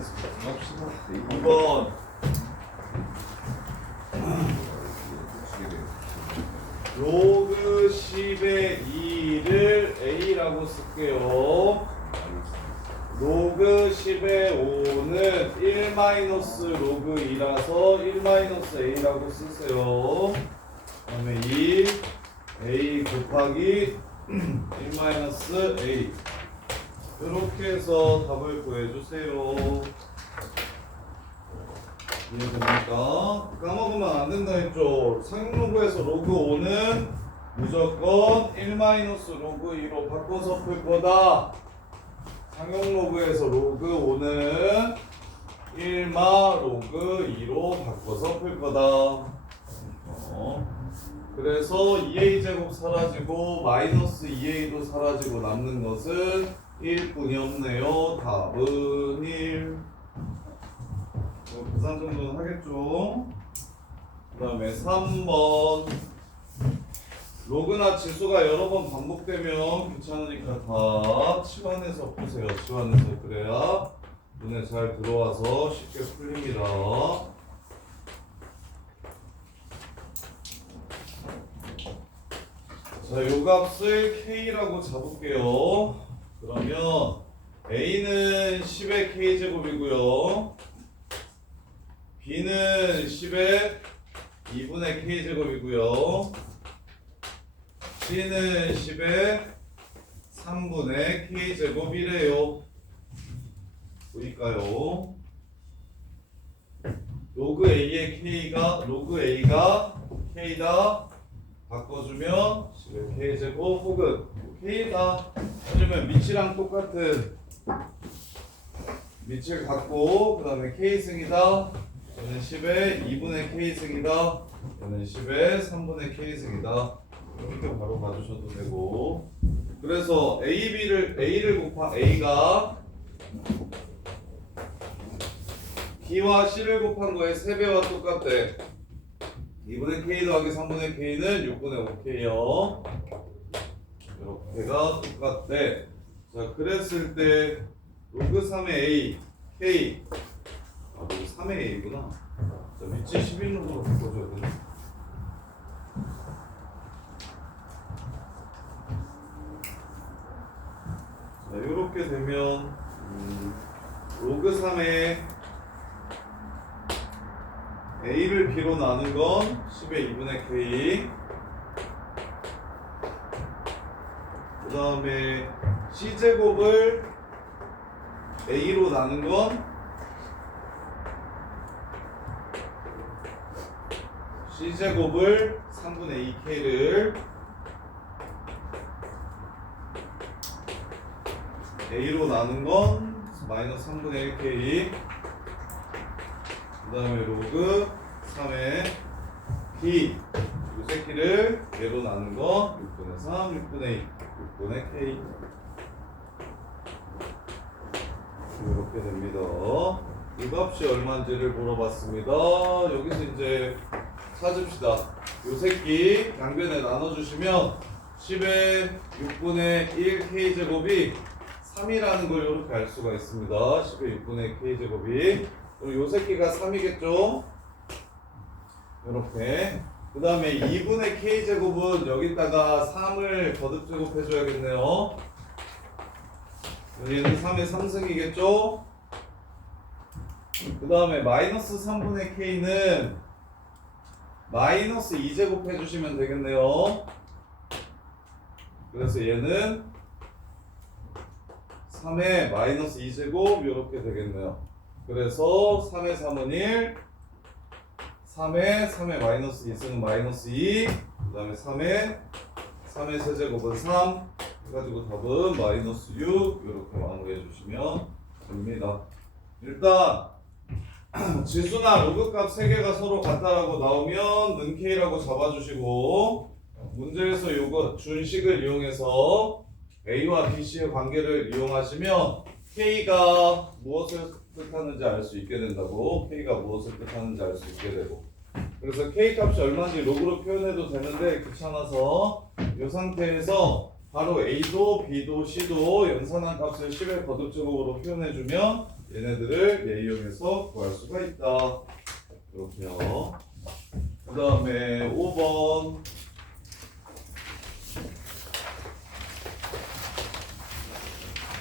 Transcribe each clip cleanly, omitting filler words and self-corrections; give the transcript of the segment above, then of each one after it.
합시다. 2번 로그 10의 2를 A라고 쓸게요. 로그 10의 5는 1 마이너스 로그 2라서 1 마이너스 A라고 쓰세요. 그 다음에 2 A 곱하기 1 마이너스 A 이렇게 해서 답을 구해주세요. 이해됩니까? 까먹으면 안 된다 했죠. 상용로그에서 로그 5는 무조건 1 마이너스 로그 2로 바꿔서 풀 거다. 상용로그에서 로그 5는 1마 로그 2로 바꿔서 풀 거다. 그래서 2a 제곱 사라지고 마이너스 2a도 사라지고 남는 것은 1뿐이 없네요. 답은 1. 계산 정도는 하겠죠. 그 다음에 3번 로그나 지수가 여러 번 반복되면 귀찮으니까 다 치환해서 푸세요. 치환해서 그래야 눈에 잘 들어와서 쉽게 풀립니다. 자, 요 값을 K라고 잡을게요. 그러면 A는 10의 K제곱이고요. B는 10의 2분의 K제곱이고요. C는 10의 3분의 K제곱이래요. 보니까요. 로그 A의 로그 A가 K다. 바꿔주면 10의 K제곱 혹은 K다. 하지만 밑이랑 똑같은 밑을 갖고 그 다음에 K승이다. 얘는 10의 2분의 K승이다. 얘는 10의 3분의 K승이다. 이렇게 바로 봐주셔도 되고. 그래서 A를 곱한 A가 B와 C를 곱한 거의 3배와 똑같대. 2분의 K 더하기 3분의 K는 6분의 5K요. 이렇게가 똑같대. 자, 그랬을 때 로그 3의 A, K 로그 3의 A구나. 자, 밑이 11로그로 바꿔줘야 되네. 자, 요렇게 되면 로그 3의 A를 B로 나눈 건 10의 2분의 K. 그 다음에 C제곱을 A로 나눈 건 C제곱을 3분의 2K를 A로 나눈 건 마이너스 3분의 1K. 그 다음에 로그 3의 B 이 새끼를 얘로 나눈 거 6분의 3, 6분의 2, 6분의 K 이렇게 됩니다. 이 값이 얼마인지를 물어봤습니다. 여기서 이제 찾읍시다. 요 새끼 양변에 나눠주시면 10의 6분의 1 K제곱이 3이라는 걸 이렇게 알 수가 있습니다. 10의 6분의 K제곱이 그럼 요 새끼가 3이겠죠? 이렇게. 그 다음에 2분의 K제곱은 여기다가 3을 거듭 제곱해줘야겠네요. 얘는 3의 3승이겠죠? 그 다음에 마이너스 3분의 K는 마이너스 2제곱 해주시면 되겠네요. 그래서 얘는 3의 마이너스 2제곱 이렇게 되겠네요. 그래서 3의 3은 1, 3의 마이너스 2승은 마이너스 2, 그 다음에 3의 세제곱은 3 해가지고 답은 마이너스 6 이렇게 마무리해 주시면 됩니다. 일단 지수나 로그 값 3개가 서로 같다라고 나오면 는 K라고 잡아주시고 문제에서 요거 준식을 이용해서 A와 BC의 관계를 이용하시면 K가 무엇을 뜻하는지 알 수 있게 된다고. K가 무엇을 뜻하는지 알 수 있게 되고. 그래서 K 값이 얼마인지 로그로 표현해도 되는데 귀찮아서 이 상태에서 바로 A도 B도 C도 연산한 값을 10의 거듭제곱으로 표현해주면 얘네들을 얘 이용해서 구할 수가 있다. 이렇게요. 그 다음에 5번.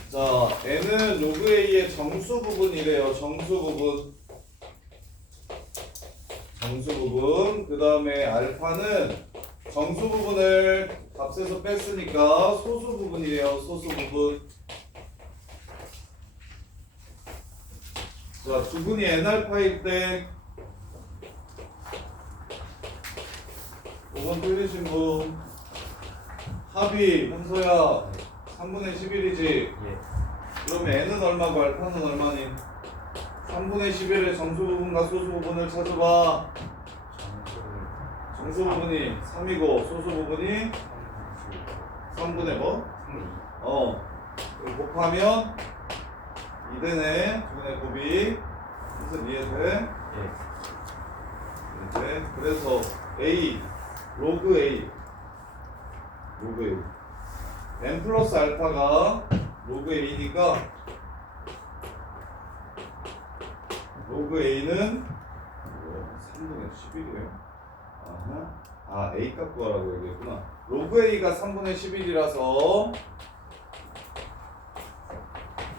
자, n은 로그 a의 정수 부분이래요. 정수 부분. 정수 부분. 그 다음에 알파는 정수 부분을 값에서 뺐으니까 소수 부분이래요. 소수 부분. 자, 두분이 n알파일 때 5번 틀리신 분. 합이 현서야 3분의 11이지. 예. 그러면 n은 얼마고 알파는 얼마니? 3분의 11의 정수 부분과 소수 부분을 찾아봐. 정수 부분이 3이고 소수 부분이 3분의 뭐? 그럼 곱하면 2되네. 2분의 곱이. 무슨 이해돼? 예. 이해돼? 그래서 a 로그 a n 플러스 알파가 로그 a니까 로그 a는 3분의 11이에요. a 값 구하라고 얘기했구나. 로그 a가 3분의 11이라서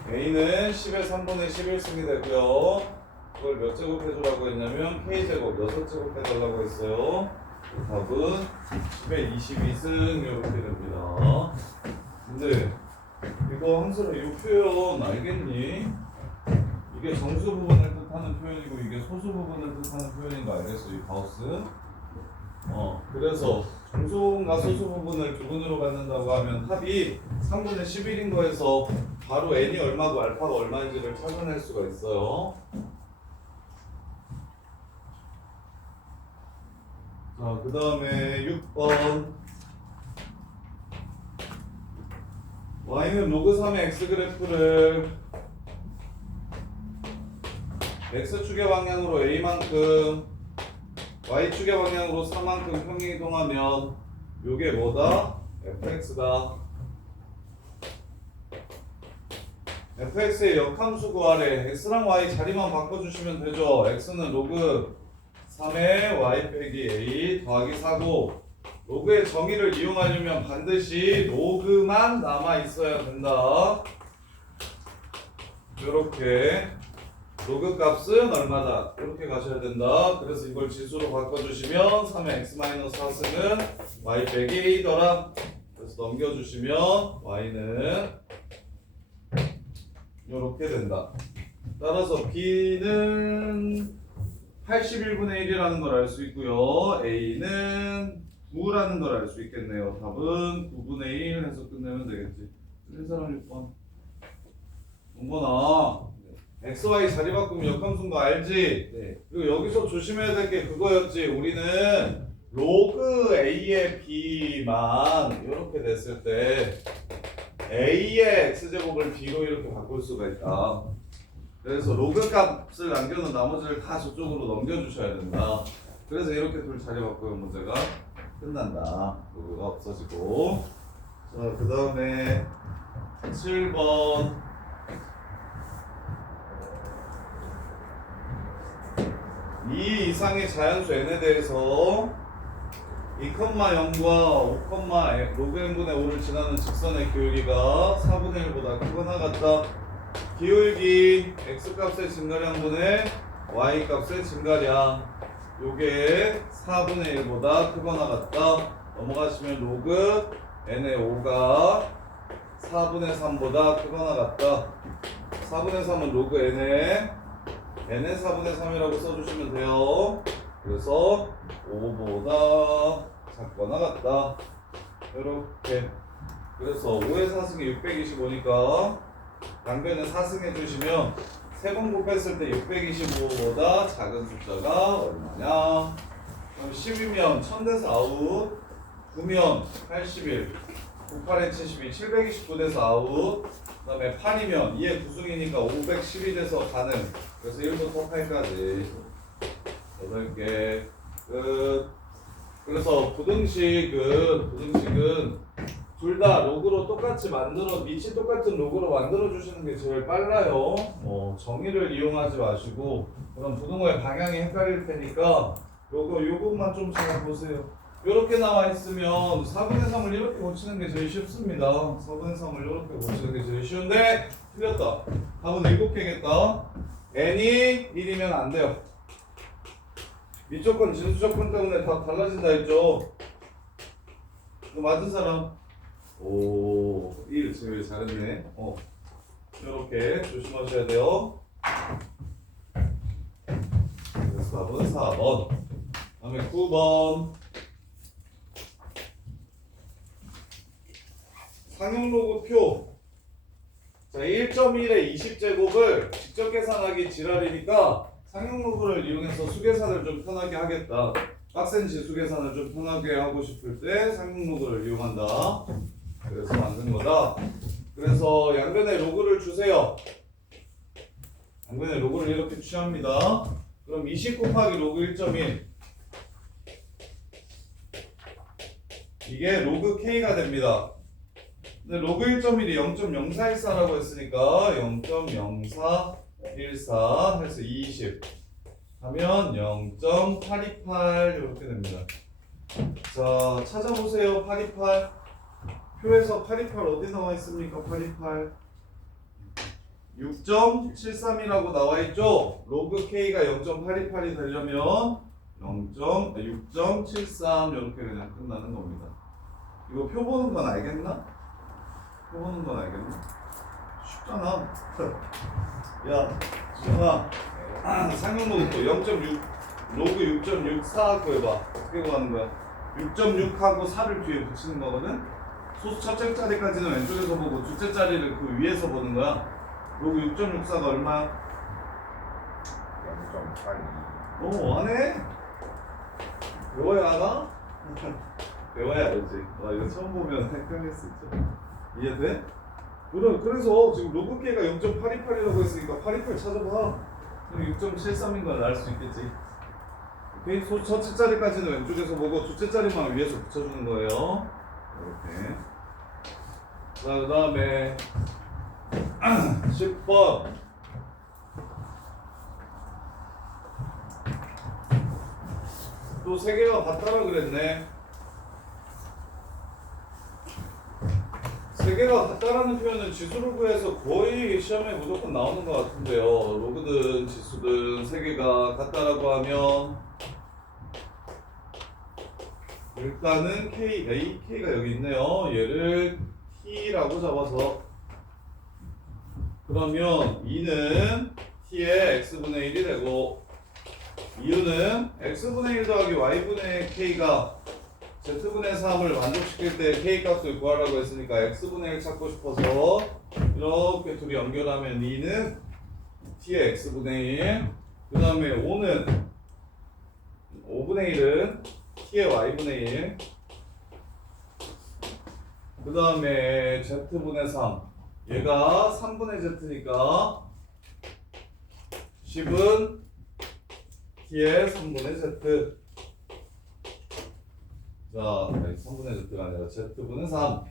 a는 10의 3분의 11승이 되고요. 그걸 몇 제곱 해주라고 했냐면 k제곱 6제곱 해달라고 했어요. 답은 10의 22승 이렇게 됩니다. 근데 이거 항상 이 표현 알겠니? 이게 정수 부분을 뜻하는 표현이고 이게 소수 부분을 뜻하는 표현인 거 알겠어? 이 가우스. 그래서 정수과 소수 부분을 두분으로 갖는다고 하면 합이 3분의 11인 거에서 바로 n이 얼마고 알파가 얼마인지를 찾아낼 수가 있어요. 자, 그 다음에 6번. y는 로그 3의 x 그래프를 x축의 방향으로 a만큼 y축의 방향으로 4만큼 평행이동하면 요게 뭐다? fx다. fx의 역함수 구하래. x랑 y 자리만 바꿔주시면 되죠. x는 로그 3의 y 빼기 a 더하기 4고 로그의 정의를 이용하려면 반드시 로그만 남아 있어야 된다. 이렇게 로그 값은 얼마다? 이렇게 가셔야 된다. 그래서 이걸 지수로 바꿔주시면 3의 x-4승은 y 빼기 a더라. 그래서 넘겨주시면 y는 이렇게 된다. 따라서 b는 81분의 1이라는 걸 알 수 있고요. a는 9라는 걸 알 수 있겠네요. 답은 9분의 1 해서 끝내면 되겠지. 틀린 사람 6번. 동건아, XY 자리 바꾸면 역함수인 거 알지? 네. 그리고 여기서 조심해야 될 게 그거였지. 우리는 로그 A의 B만 이렇게 됐을 때 A의 X제곱을 B로 이렇게 바꿀 수가 있다. 그래서 로그 값을 남겨놓은 나머지를 다 저쪽으로 넘겨주셔야 된다. 그래서 이렇게 둘 자리 바꾸면 문제가 끝난다. 로그가 없어지고. 자, 그 다음에 7번. 이 이상의 자연수 n에 대해서 2,0과 5, 로그 n분의 5를 지나는 직선의 기울기가 4분의 1보다 크거나 같다. 기울기 x값의 증가량분의 y값의 증가량, 요게 4분의 1보다 크거나 같다. 넘어가시면 로그 n의 5가 4분의 3보다 크거나 같다. 4분의 3은 로그 n의 4분의 3이라고 써주시면 돼요. 그래서 5보다 작거나 같다. 이렇게. 그래서 5의 4승이 625니까 양변에 4승 해주시면 3번 곱했을 때 625보다 작은 숫자가 얼마냐? 그럼 10이면 1000대서 아웃, 9면 81, 98에 72, 729대서 아웃, 그 다음에 8이면 2의 9승이니까 512 돼서 가능. 그래서 1부터 8까지 8개 끝. 그래서 부등식은 둘 다 로그로 똑같이 만들어 밑이 똑같은 로그로 만들어 주시는 게 제일 빨라요. 정의를 이용하지 마시고 그럼 부등호의 방향이 헷갈릴 테니까 요것만 좀 잘 보세요. 이렇게 나와 있으면 4분의 3을 이렇게 고치는 게 제일 쉽습니다. 4분의 3을 이렇게 고치는 게 제일 쉬운데 틀렸다. 답은 7개겠다. n이 1이면 안 돼요. 위조건 진수조건 때문에 다 달라진다 했죠. 이거 맞은 사람? 오, 1 제일 잘했네. 이렇게 조심하셔야 돼요. 그래서 답은 4번. 다음에 9번. 상용로그표. 자, 1.1의 20제곱을 직접 계산하기 지랄이니까 상용로그를 이용해서 수계산을 좀 편하게 하겠다. 빡센 지수 계산을 좀 편하게 하고 싶을 때 상용로그를 이용한다. 그래서 만든 거다. 그래서 양변에 로그를 주세요. 양변에 로그를 이렇게 취합니다. 그럼 20 곱하기 로그 1.1 이게 로그 K가 됩니다. 근데 로그 1.1이 0.0414라고 했으니까 0.0414 해서 20 하면 0.828 이렇게 됩니다. 자, 찾아보세요. 828 표에서 828 어디 나와 있습니까? 828 6.73이라고 나와 있죠? 로그 K가 0.828이 되려면 6.73 이렇게 그냥 끝나는 겁니다. 이거 표 보는 건 알겠나? 표 보는 건 알겠나? 쉽잖아. 야, 주성아, 상용로그 0.6 로그 6.64 구해봐. 어떻게 구하는 거야? 6.6하고 4를 뒤에 붙이는 거거든? 소수 첫째 자리까지는 왼쪽에서 보고 둘째 자리를 그 위에서 보는 거야. 로그 6.64가 얼마야? 0.82. 안 해? 배워야 하나? 배워야 알지. 와, 이거 처음 보면 헷갈릴 수 있죠. 이해돼? 그래서 지금 로그 K가 0.828이라고 했으니까 828 찾아봐. 6.73인 걸 알 수 있겠지. 오케이? 첫째 자리까지는 왼쪽에서 보고 둘째 자리만 위에서 붙여주는 거예요. 이렇게. 자, 그 다음에 10번. 또 세 개가 같다라 그랬네. 세 개가 같다라는 표현은 지수를 구해서 거의 시험에 무조건 나오는 것 같은데요. 로그든 지수든 세 개가 같다라고 하면 일단은 K가 여기 있네요. 얘를 T라고 잡아서 그러면 2는 T의 X분의 1이 되고 이유는 X분의 1 더하기 Y분의 K가 Z분의 3을 만족시킬 때 K 값을 구하라고 했으니까 X분의 1 찾고 싶어서 이렇게 둘이 연결하면 2는 T의 X분의 1 그 다음에 5는 5분의 1은 T의 Y분의 1 그 다음에 Z분의 3 얘가 3분의 Z니까 10은 T의 3분의 Z 자, 3분의 Z가 아니라 Z분의 3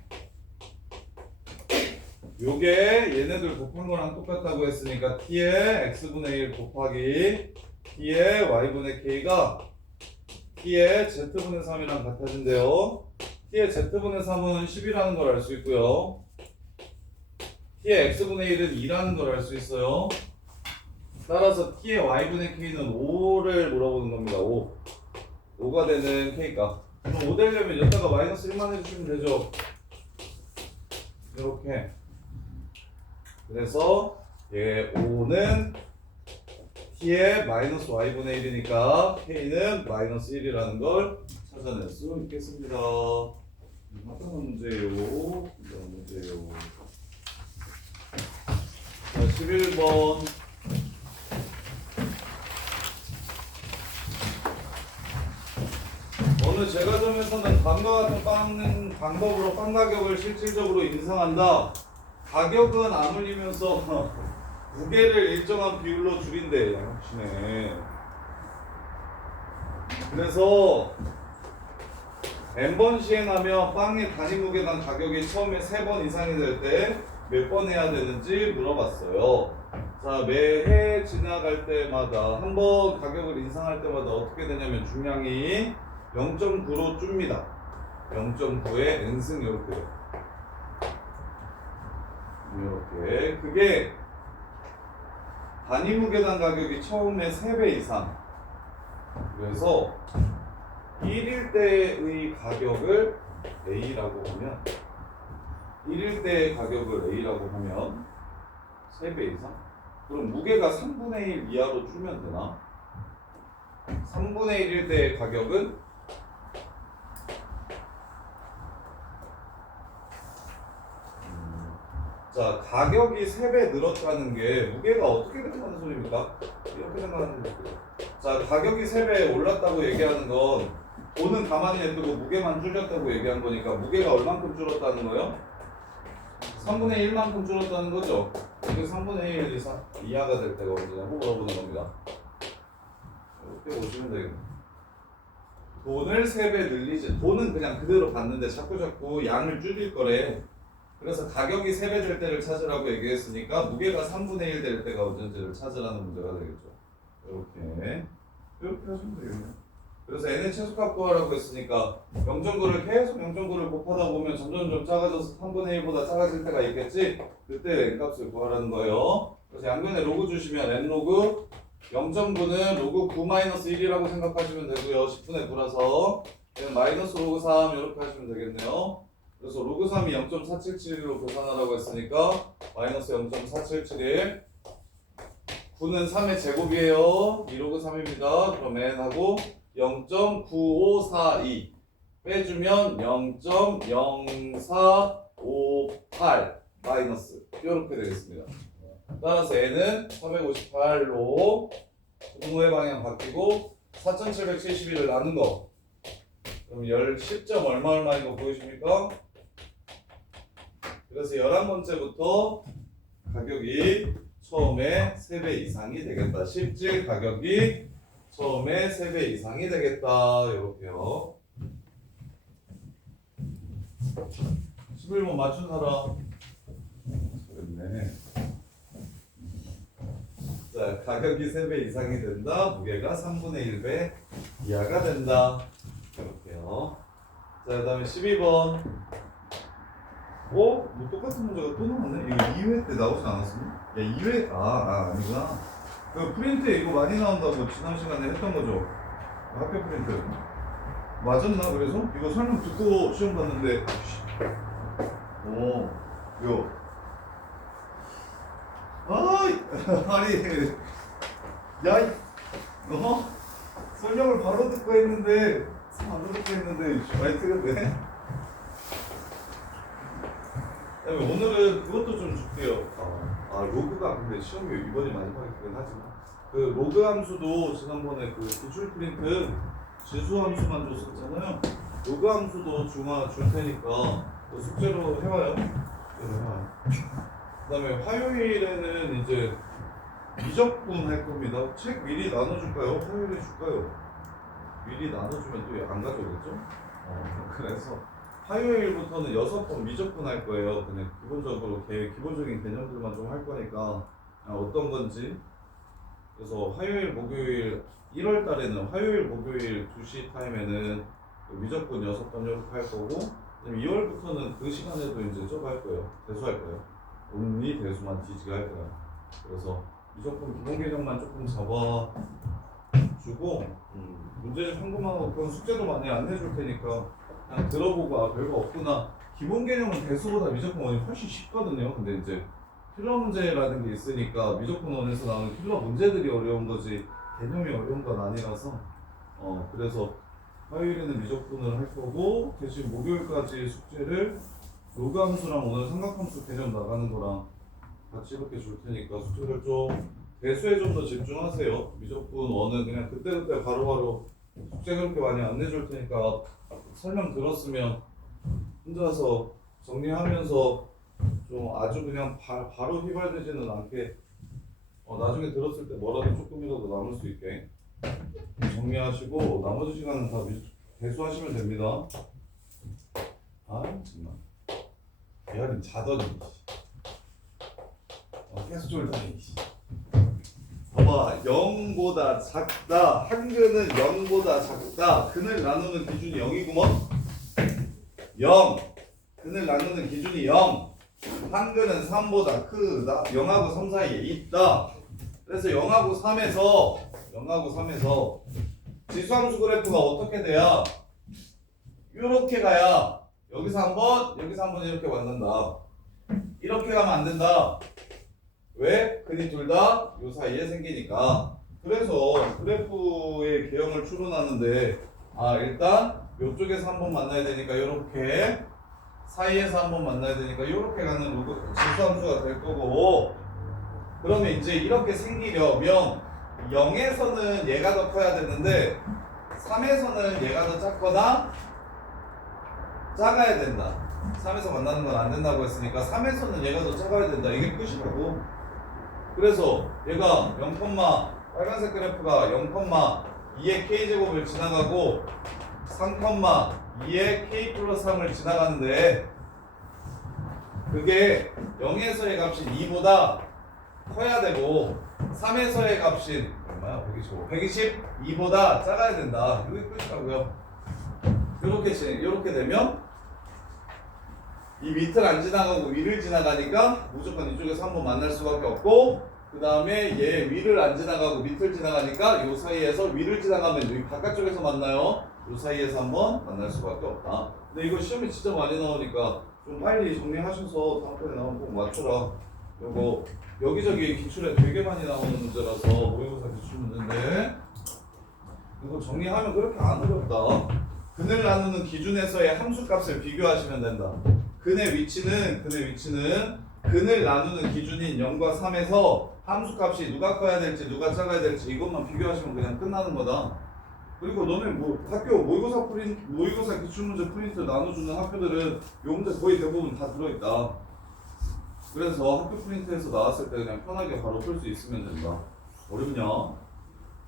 요게 얘네들 곱한 거랑 똑같다고 했으니까 T의 X분의 1 곱하기 T의 Y분의 K가 T의 Z분의 3이랑 같아진대요. T의 Z분의 3은 10이라는 걸 알 수 있고요. T의 X분의 1은 2라는 걸 알 수 있어요. 따라서 T의 Y분의 K는 5를 물어보는 겁니다. 5가 되는 K값. 그럼 5 되려면 여기다가 마이너스 1만 해주시면 되죠. 이렇게. 그래서 얘 5는 T의 마이너스 Y분의 1이니까 K는 마이너스 1이라는 걸 찾아낼 수 있겠습니다. 어떤 문제예요? 이런 문제예요. 자, 11번. 어느 제과점에서는 다음과 같은 빵 방법으로 빵 가격을 실질적으로 인상한다. 가격은 아물리면서 무게를 일정한 비율로 줄인대. 양치네. 그래서 n번 시행하면 빵의 단위 무게당 가격이 처음에 3번 이상이 될 때 몇 번 해야 되는지 물어봤어요. 자, 매해 지나갈 때마다 한 번 가격을 인상할 때마다 어떻게 되냐면 중량이 0.9로 줍니다. 0.9에 n승 이렇게. 이렇게. 그게 단위 무게당 가격이 처음에 3배 이상. 그래서 1일 때의 가격을 A라고 하면 1일 때의 가격을 A라고 하면 3배 이상? 그럼 무게가 3분의 1 이하로 줄면 되나? 3분의 1일 때의 가격은 자, 가격이 3배 늘었다는 게 무게가 어떻게 된다는 소리입니까? 이렇게 생각하는 거죠. 자, 가격이 3배 올랐다고 얘기하는 건 돈은 가만히 냅두고 무게만 줄였다고 얘기한 거니까 무게가 얼만큼 줄었다는 거예요? 3분의 1만큼 줄었다는 거죠. 이게 3분의 1 이상 이하가 될 때가 언제냐고 물어보는 겁니다. 이렇게 보시면 되겠네요. 돈을 3배 늘리지, 돈은 그냥 그대로 받는데 자꾸 양을 줄일 거래. 그래서 가격이 3배 될 때를 찾으라고 얘기했으니까 무게가 3분의 1 될 때가 언제인지를 찾으라는 문제가 되겠죠. 이렇게 하시면 되겠네요. 그래서 n의 최소값 구하라고 했으니까 0.9를 계속 0.9를 곱하다 보면 점점 작아져서 3분의 1보다 작아질 때가 있겠지? 그때 n값을 구하라는 거예요. 그래서 양변에 로그 주시면 n 로그 0.9는 로그 9-1이라고 생각하시면 되고요. 10분의 9라서 마이너스 로그 3 이렇게 하시면 되겠네요. 그래서 로그 3이 0.477로 계산하라고 했으니까 마이너스 0.4771 9는 3의 제곱이에요. 2로그 3입니다. 그럼 n하고 0.9542 빼주면 0.0458 마이너스 이렇게 되겠습니다. 따라서 n은 458로 분모의 방향 바뀌고 4771을 나눈 거 그럼 10점 얼마인 거 보이십니까? 그래서 11번째부터 가격이 처음에 3배 이상이 되겠다. 실질 가격이 처음에 3배 이상이 되겠다. 이렇게요. 11번 맞춘 사람. 그렇네. 자, 가격이 3배 이상이 된다. 무게가 3분의 1배 이하가 된다. 이렇게요. 자, 그 다음에 12번. 뭐 똑같은 문제가 또 나왔네? 이거 2회 때 나오지 않았었나? 야, 2회? 아니구나. 그 프린트에 이거 많이 나온다고 지난 시간에 했던 거죠? 학교 프린트. 맞았나, 그래서? 이거 설명 듣고 시험 봤는데. 이거. 아니. 야, 설명을 바로 듣고 했는데, 많이 틀렸네. 오늘은 그것도 좀 줄게요. 로그가 근데 시험이 이번이 마지막이긴 하지만 그 로그 함수도 지난번에 그 기출 프린트 지수 함수만 줬었잖아요. 로그 함수도 줄 테니까 그 숙제로 해와요. 그 다음에 화요일에는 이제 미적분 할 겁니다. 책 미리 나눠줄까요? 화요일에 줄까요? 미리 나눠주면 또 안 가져오겠죠? 그래서 화요일부터는 6번 미적분 할 거예요. 그냥 기본적으로 기본적인 개념들만 좀 할 거니까 어떤 건지. 그래서 화요일, 목요일 1월 달에는 화요일, 목요일 2시 타임에는 미적분 6번 이렇게 할 거고 2월부터는 그 시간에도 이제 저거 할 거예요. 대수할 거예요. 온리 대수만 뒤지게 할 거예요. 그래서 미적분 기본 개념만 조금 잡아주고 문제집 궁금하고 그건 숙제도 많이 안 내줄 테니까 그냥 들어보고 별거 없구나. 기본 개념은 대수보다 미적분 원이 훨씬 쉽거든요. 근데 이제 필러 문제라는 게 있으니까 미적분 원에서 나오는 필러 문제들이 어려운 거지 개념이 어려운 건 아니라서 그래서 화요일에는 미적분을 할 거고 대신 목요일까지 숙제를 로그 함수랑 오늘 삼각함수 개념 나가는 거랑 같이 이렇게 줄 테니까 숙제를 좀 대수에 좀 더 집중하세요. 미적분 원은 그냥 그때그때 바로바로 숙제 그렇게 많이 안 내줄 테니까 설명 들었으면 혼자서 정리하면서 좀 아주 그냥 바로 휘발되지는 않게 나중에 들었을 때 뭐라도 조금이라도 남을 수 있게 정리하시고 나머지 시간은 다 대수하시면 됩니다. 배열은 자더니 계속 쫄다니. 봐봐, 0보다 작다. 한근은 0보다 작다. 근을 나누는 기준이 0이구먼. 0. 근을 나누는 기준이 0. 한근은 3보다 크다. 0하고 3 사이에 있다. 그래서 0하고 3에서 지수함수 그래프가 어떻게 돼야? 이렇게 가야 여기서 한번 이렇게 만든다. 이렇게 가면 안 된다. 왜? 근이 둘 다 요 사이에 생기니까. 그래서 그래프의 개형을 추론하는데 일단 요쪽에서 한번 만나야 되니까 이렇게, 사이에서 한번 만나야 되니까 이렇게 가는 지수함수가 될 거고, 그러면 이제 이렇게 생기려면 0에서는 얘가 더 커야 되는데 3에서는 얘가 더 작거나 작아야 된다. 3에서 만나는 건 안 된다고 했으니까 3에서는 얘가 더 작아야 된다. 이게 끝이라고. 그래서 얘가 0, 빨간색 그래프가 0,2의 k제곱을 지나가고 3,2의 k 플러스 3을 지나가는데, 그게 0에서의 값이 2보다 커야 되고 3에서의 값이 얼마야? 125보다 작아야 된다. 이게 끝이라고요. 이렇게 되면 이 밑을 안 지나가고 위를 지나가니까 무조건 이쪽에서 한번 만날 수밖에 없고, 그 다음에 얘 위를 안 지나가고 밑을 지나가니까 요 사이에서 위를 지나가면 여기 바깥쪽에서 만나요. 요 사이에서 한번 만날 수밖에 없다. 근데 이거 시험에 진짜 많이 나오니까 좀 빨리 정리하셔서 다음번에 나오면 꼭 맞춰라. 요거 여기저기 기출에 되게 많이 나오는 문제라서, 모의고사 기출 문제인데 이거 정리하면 그렇게 안 어렵다. 근을 나누는 기준에서의 함수값을 비교하시면 된다. 근의 위치는 근을 나누는 기준인 0과 3에서 함수값이 누가 커야 될지 누가 작아야 될지 이것만 비교하시면 그냥 끝나는 거다. 그리고 너네 뭐 학교 모의고사 기출문제 프린트 나눠주는 학교들은 요 문제 거의 대부분 다 들어있다. 그래서 학교 프린트에서 나왔을 때 그냥 편하게 바로 풀 수 있으면 된다. 어렵냐?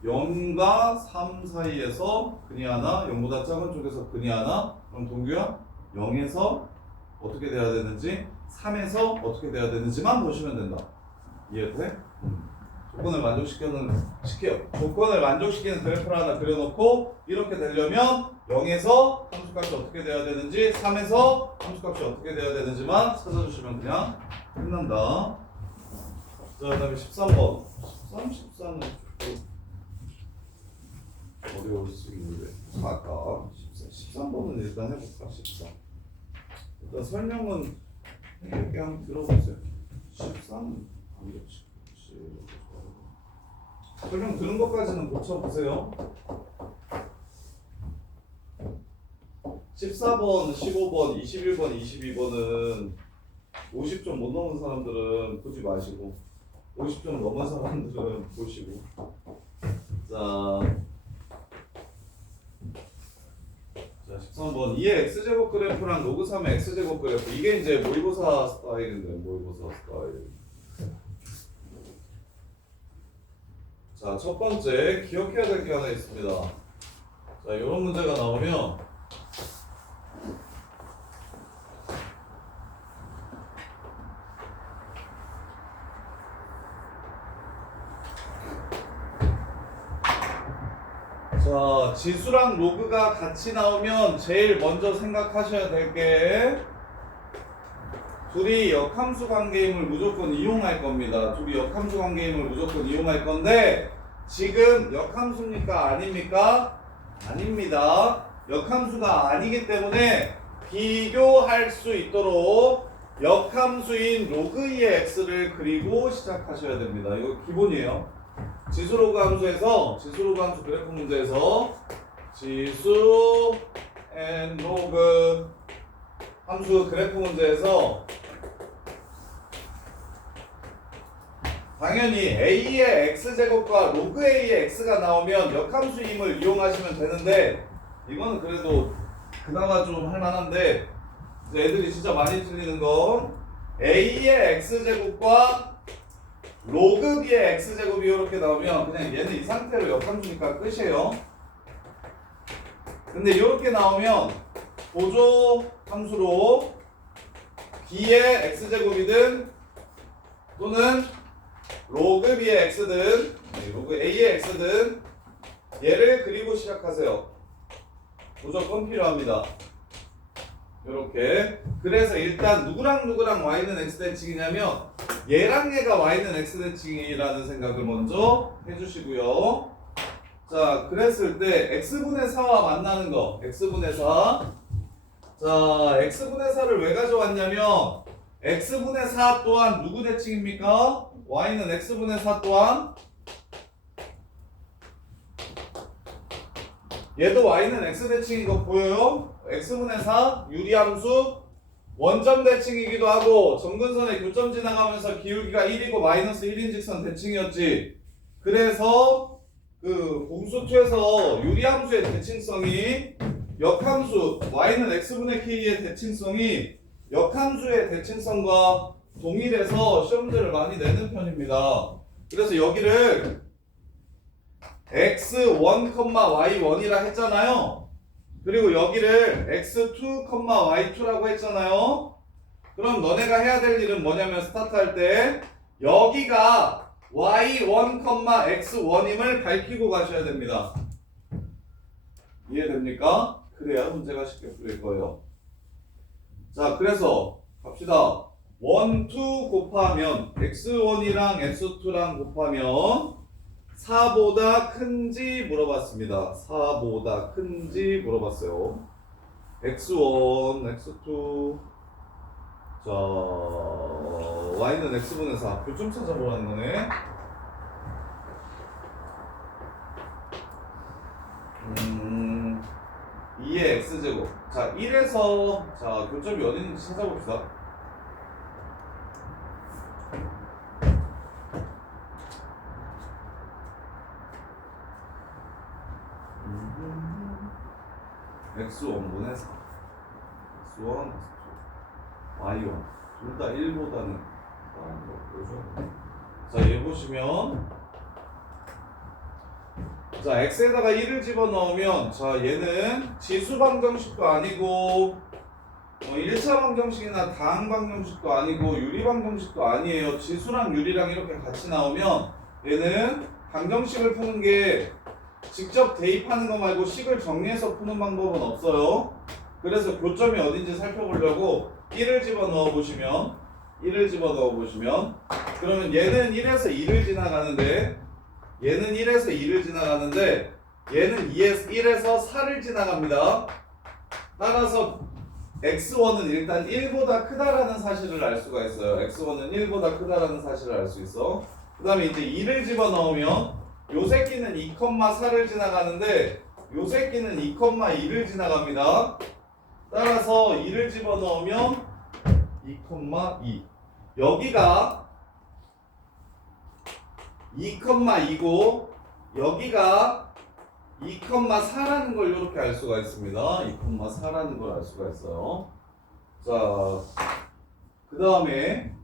0과 3 사이에서 근이 하나, 0보다 작은 쪽에서 근이 하나. 그럼 동규야 0에서 어떻게 돼야 되는지, 3에서 어떻게 돼야 되는지만 보시면 된다. 이해돼? 조건을 만족시키는 그래프를 하나 그려놓고, 이렇게 되려면 0에서 함수값이 어떻게 돼야 되는지, 3에서 함수값이 어떻게 돼야 되는지만 찾아주시면 그냥 끝난다. 자, 그 다음에 13번. 13은 어려울 수 있는데 아까 13번은 일단 해볼까? 13 일단 설명은 이렇게 한번 들어보세요. 13은 이렇지. 설명 들은 것까지는 고쳐보세요. 14번, 15번, 21번, 22번은 50점 못 넘은 사람들은 보지 마시고 50점 넘은 사람들은 보시고. 자 13번 2의 x제곱 그래프랑 로그 3의 x제곱 그래프, 이게 이제 모의고사 스타일인데, 모의고사 스타일. 자, 첫 번째 기억해야 될 게 하나 있습니다. 자, 이런 문제가 나오면 자, 지수랑 로그가 같이 나오면 제일 먼저 생각하셔야 될 게 둘이 역함수 관계임을 무조건 이용할 겁니다. 둘이 역함수 관계임을 무조건 이용할 건데, 지금 역함수입니까? 아닙니까? 아닙니다. 역함수가 아니기 때문에 비교할 수 있도록 역함수인 로그 2의 x를 그리고 시작하셔야 됩니다. 이거 기본이에요. 지수로그 함수에서, 지수로그 함수 그래프 문제에서 지수 앤 로그 함수 그래프 문제에서 당연히 a의 x제곱과 로그 a의 x가 나오면 역함수임을 이용하시면 되는데, 이거는 그래도 그나마 좀 할만한데, 이제 애들이 진짜 많이 틀리는 건 a의 x제곱과 로그 b의 x제곱이 이렇게 나오면 그냥 얘는 이 상태로 역함수니까 끝이에요. 근데 이렇게 나오면 보조 함수로 b의 x제곱이든 또는 로그 b의 x든 로그 a의 x든 얘를 그리고 시작하세요. 무조건 필요합니다. 이렇게. 그래서 일단 누구랑 y는 x 대칭이냐면 얘랑 얘가 y는 x 대칭이라는 생각을 먼저 해주시고요. 자, 그랬을 때 x분의 4와 만나는 거 x분의 4. 자, x분의 4를 왜 가져왔냐면 x분의 4 또한 누구 대칭입니까? y는 x분의 4 또한 얘도 y는 x 대칭인 거 보여요? x분의 4 유리함수 원점 대칭이기도 하고 점근선에 교점 지나가면서 기울기가 1이고 마이너스 1인 직선 대칭이었지. 그래서 그 공수투에서 유리함수의 대칭성이 역함수 y는 x분의 k의 대칭성이 역함수의 대칭성과 동일해서 시험들을 많이 내는 편입니다. 그래서 여기를 x1, y1이라 했잖아요. 그리고 여기를 x2, y2라고 했잖아요. 그럼 너네가 해야 될 일은 뭐냐면 스타트 할 때 여기가 y1, x1임을 밝히고 가셔야 됩니다. 이해됩니까? 그래야 문제가 쉽게 풀릴 거예요. 자, 그래서 갑시다. 1, 2 곱하면 x1이랑 x2랑 곱하면 4보다 큰지 물어봤습니다. 4보다 큰지 물어봤어요. x1, x2. 자, y는 x분의 4. 교점 찾아보라는 거네. 2의 x제곱. 자, 1에서 자, 교점이 어디 있는지 찾아봅시다. x1분의 4 x1, x2 y1 둘 다 1보다는 나은 거 보여줘야. 자, 얘 보시면 자, x에다가 1을 집어넣으면 자, 얘는 지수 방정식도 아니고 1차 방정식이나 다항 방정식도 아니고 유리 방정식도 아니에요. 지수랑 유리랑 이렇게 같이 나오면 얘는 방정식을 푸는 게 직접 대입하는 거 말고 식을 정리해서 푸는 방법은 없어요. 그래서 교점이 어딘지 살펴보려고 1을 집어넣어 보시면 그러면 얘는 1에서 2를 지나가는데 얘는 1에서 2를 지나가는데 얘는 1에서 4를 지나갑니다. 따라서 x1은 일단 1보다 크다라는 사실을 알 수가 있어요. x1은 1보다 크다라는 사실을 알 수 있어. 그 다음에 이제 2를 집어넣으면 요 새끼는 2,4를 지나가는데 요 새끼는 2,2를 지나갑니다. 따라서 2를 집어넣으면 2,2. 여기가 2,2고 여기가 2,4라는 걸 이렇게 알 수가 있습니다. 2,4라는 걸 알 수가 있어요. 자, 그 다음에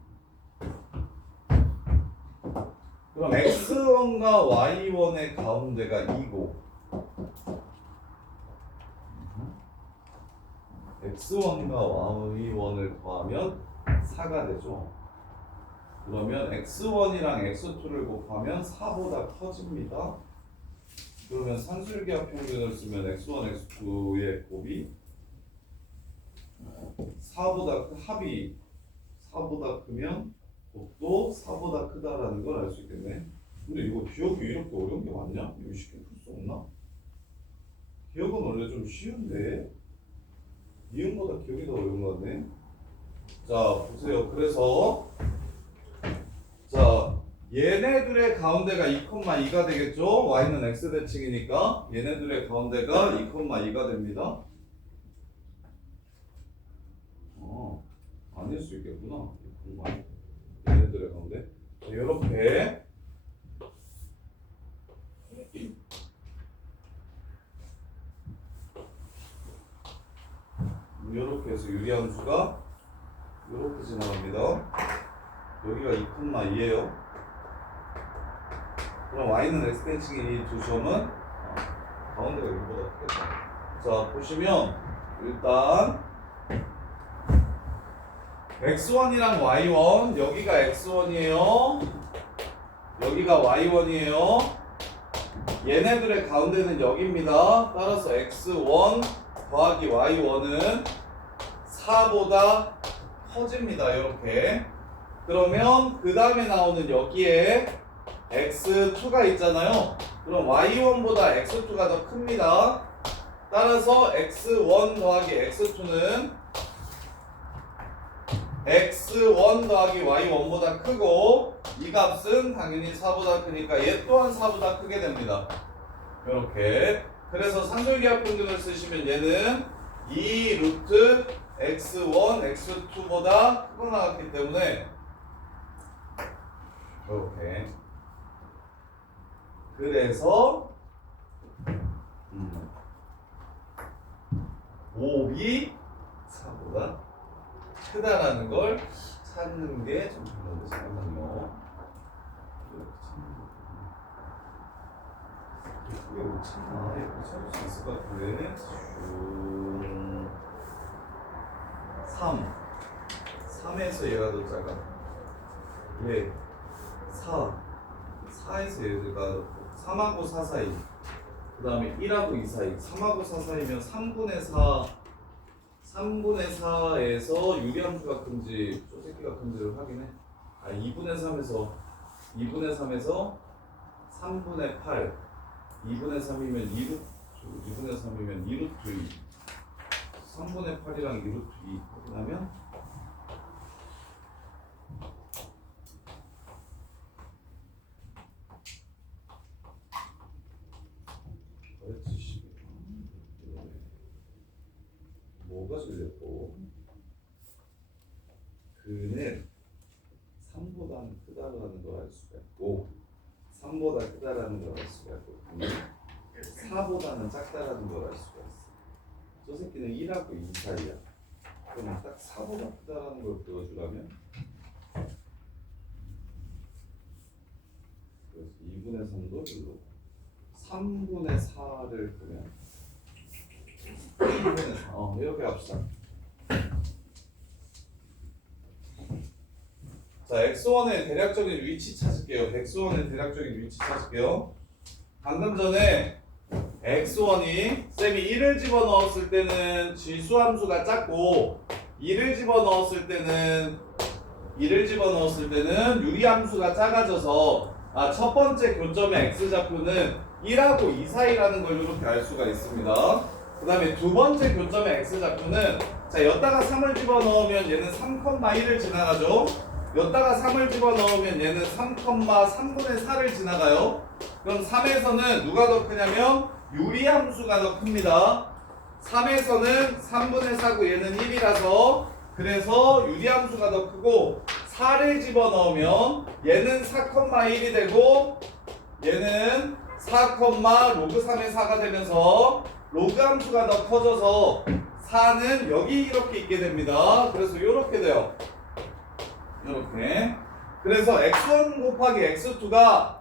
그럼 x1과 y1의 가운데가 2고 x1과 y1을 더하면 4가 되죠. 그러면 x1이랑 x2를 곱하면 4보다 커집니다. 그러면 산술기하 평균을 쓰면 x1, x2의 곱이 4보다 합이 4보다 크면 곱도 4보다 크다라는 걸 알 수 있겠네. 근데 이거 기억이 이렇게 어려운 게 맞냐? 이거 쉽게 풀 수 없나? 기억은 원래 좀 쉬운데 이음보다 기억이 더 어려운 것 같네. 자, 보세요. 그래서 자, 얘네들의 가운데가 2,2가 되겠죠? y는 x 대칭이니까 얘네들의 가운데가 2,2가 됩니다. 아닐 수 있겠구나. 얘네들의 가운데 이렇게 이렇게 해서 유리함수가 이렇게 지나갑니다. 여기가 2,2예요. 그럼 y는 x 대칭인 이 두 점은 가운데가 1보다 크겠다. 자, 보시면 일단 x1이랑 y1 여기가 x1이에요. 여기가 y1이에요. 얘네들의 가운데는 여기입니다. 따라서 x1 더하기 y1은 4보다 커집니다. 이렇게. 그러면 그 다음에 나오는 여기에 x2가 있잖아요. 그럼 y1보다 x2가 더 큽니다. 따라서 x1 더하기 x2는 x1 더하기 y1보다 크고 이 값은 당연히 4보다 크니까 얘 또한 4보다 크게 됩니다. 이렇게. 그래서 상절기하 평균을 쓰시면 얘는 2 루트 x1, x2보다 크고 나왔기 때문에 이렇게. 그래서 5이 4보다 크다라는 걸 찾는 게 좀 중요한데 잠깐만요. 이게 못 찾나? 이렇게 찾을 수 있을 것 같은데 3 3에서 얘가 더 작아. 얘 4 4에서 얘가 3하고 4 사이, 그 다음에 1하고 2 사이. 3하고 4 사이면 3분의 4에서 유리함수가 큰지 쪼새끼가 큰지를 확인해. 2분의 3에서 3분의 8. 2분의 3이면 2분의 3이면 2루트 2. 3분의 8이랑 2루트 2 확인하면 뭐가 줄렸고 그는 3보다는 크다라는 걸 알 수가 있고 3보다 크다라는 걸 알 수가 있고 4보다는 작다라는 걸 알 수가 있어. 저 새끼는 1하고 2 사이야. 그럼 딱 4보다 크다라는 걸 보여주려면 그래서 2분의 3도 1로 3분의 4를 보면 3분의 4 이렇게 합시다. 자, x1의 대략적인 위치 찾을게요. x1의 대략적인 위치 찾을게요. 방금 전에 x1이 쌤이 1을 집어넣었을 때는 지수함수가 작고 2를 집어넣었을 때는 유리함수가 작아져서 첫 번째 교점의 x좌표는 1하고 2 사이라는 걸 이렇게 알 수가 있습니다. 그 다음에 두 번째 교점의 x좌표는 자, 여기다가 3을 집어넣으면 얘는 3,1을 지나가죠. 여기다가 3을 집어넣으면 얘는 3,3분의 4를 지나가요. 그럼 3에서는 누가 더 크냐면 유리함수가 더 큽니다. 3에서는 3분의 4고 얘는 1이라서 그래서 유리함수가 더 크고 4를 집어넣으면 얘는 4,1이 되고 얘는 4, 로그 3의 4가 되면서 로그 함수가 더 커져서 4는 여기 이렇게 있게 됩니다. 그래서 이렇게 돼요. 이렇게. 그래서 x1 곱하기 x2가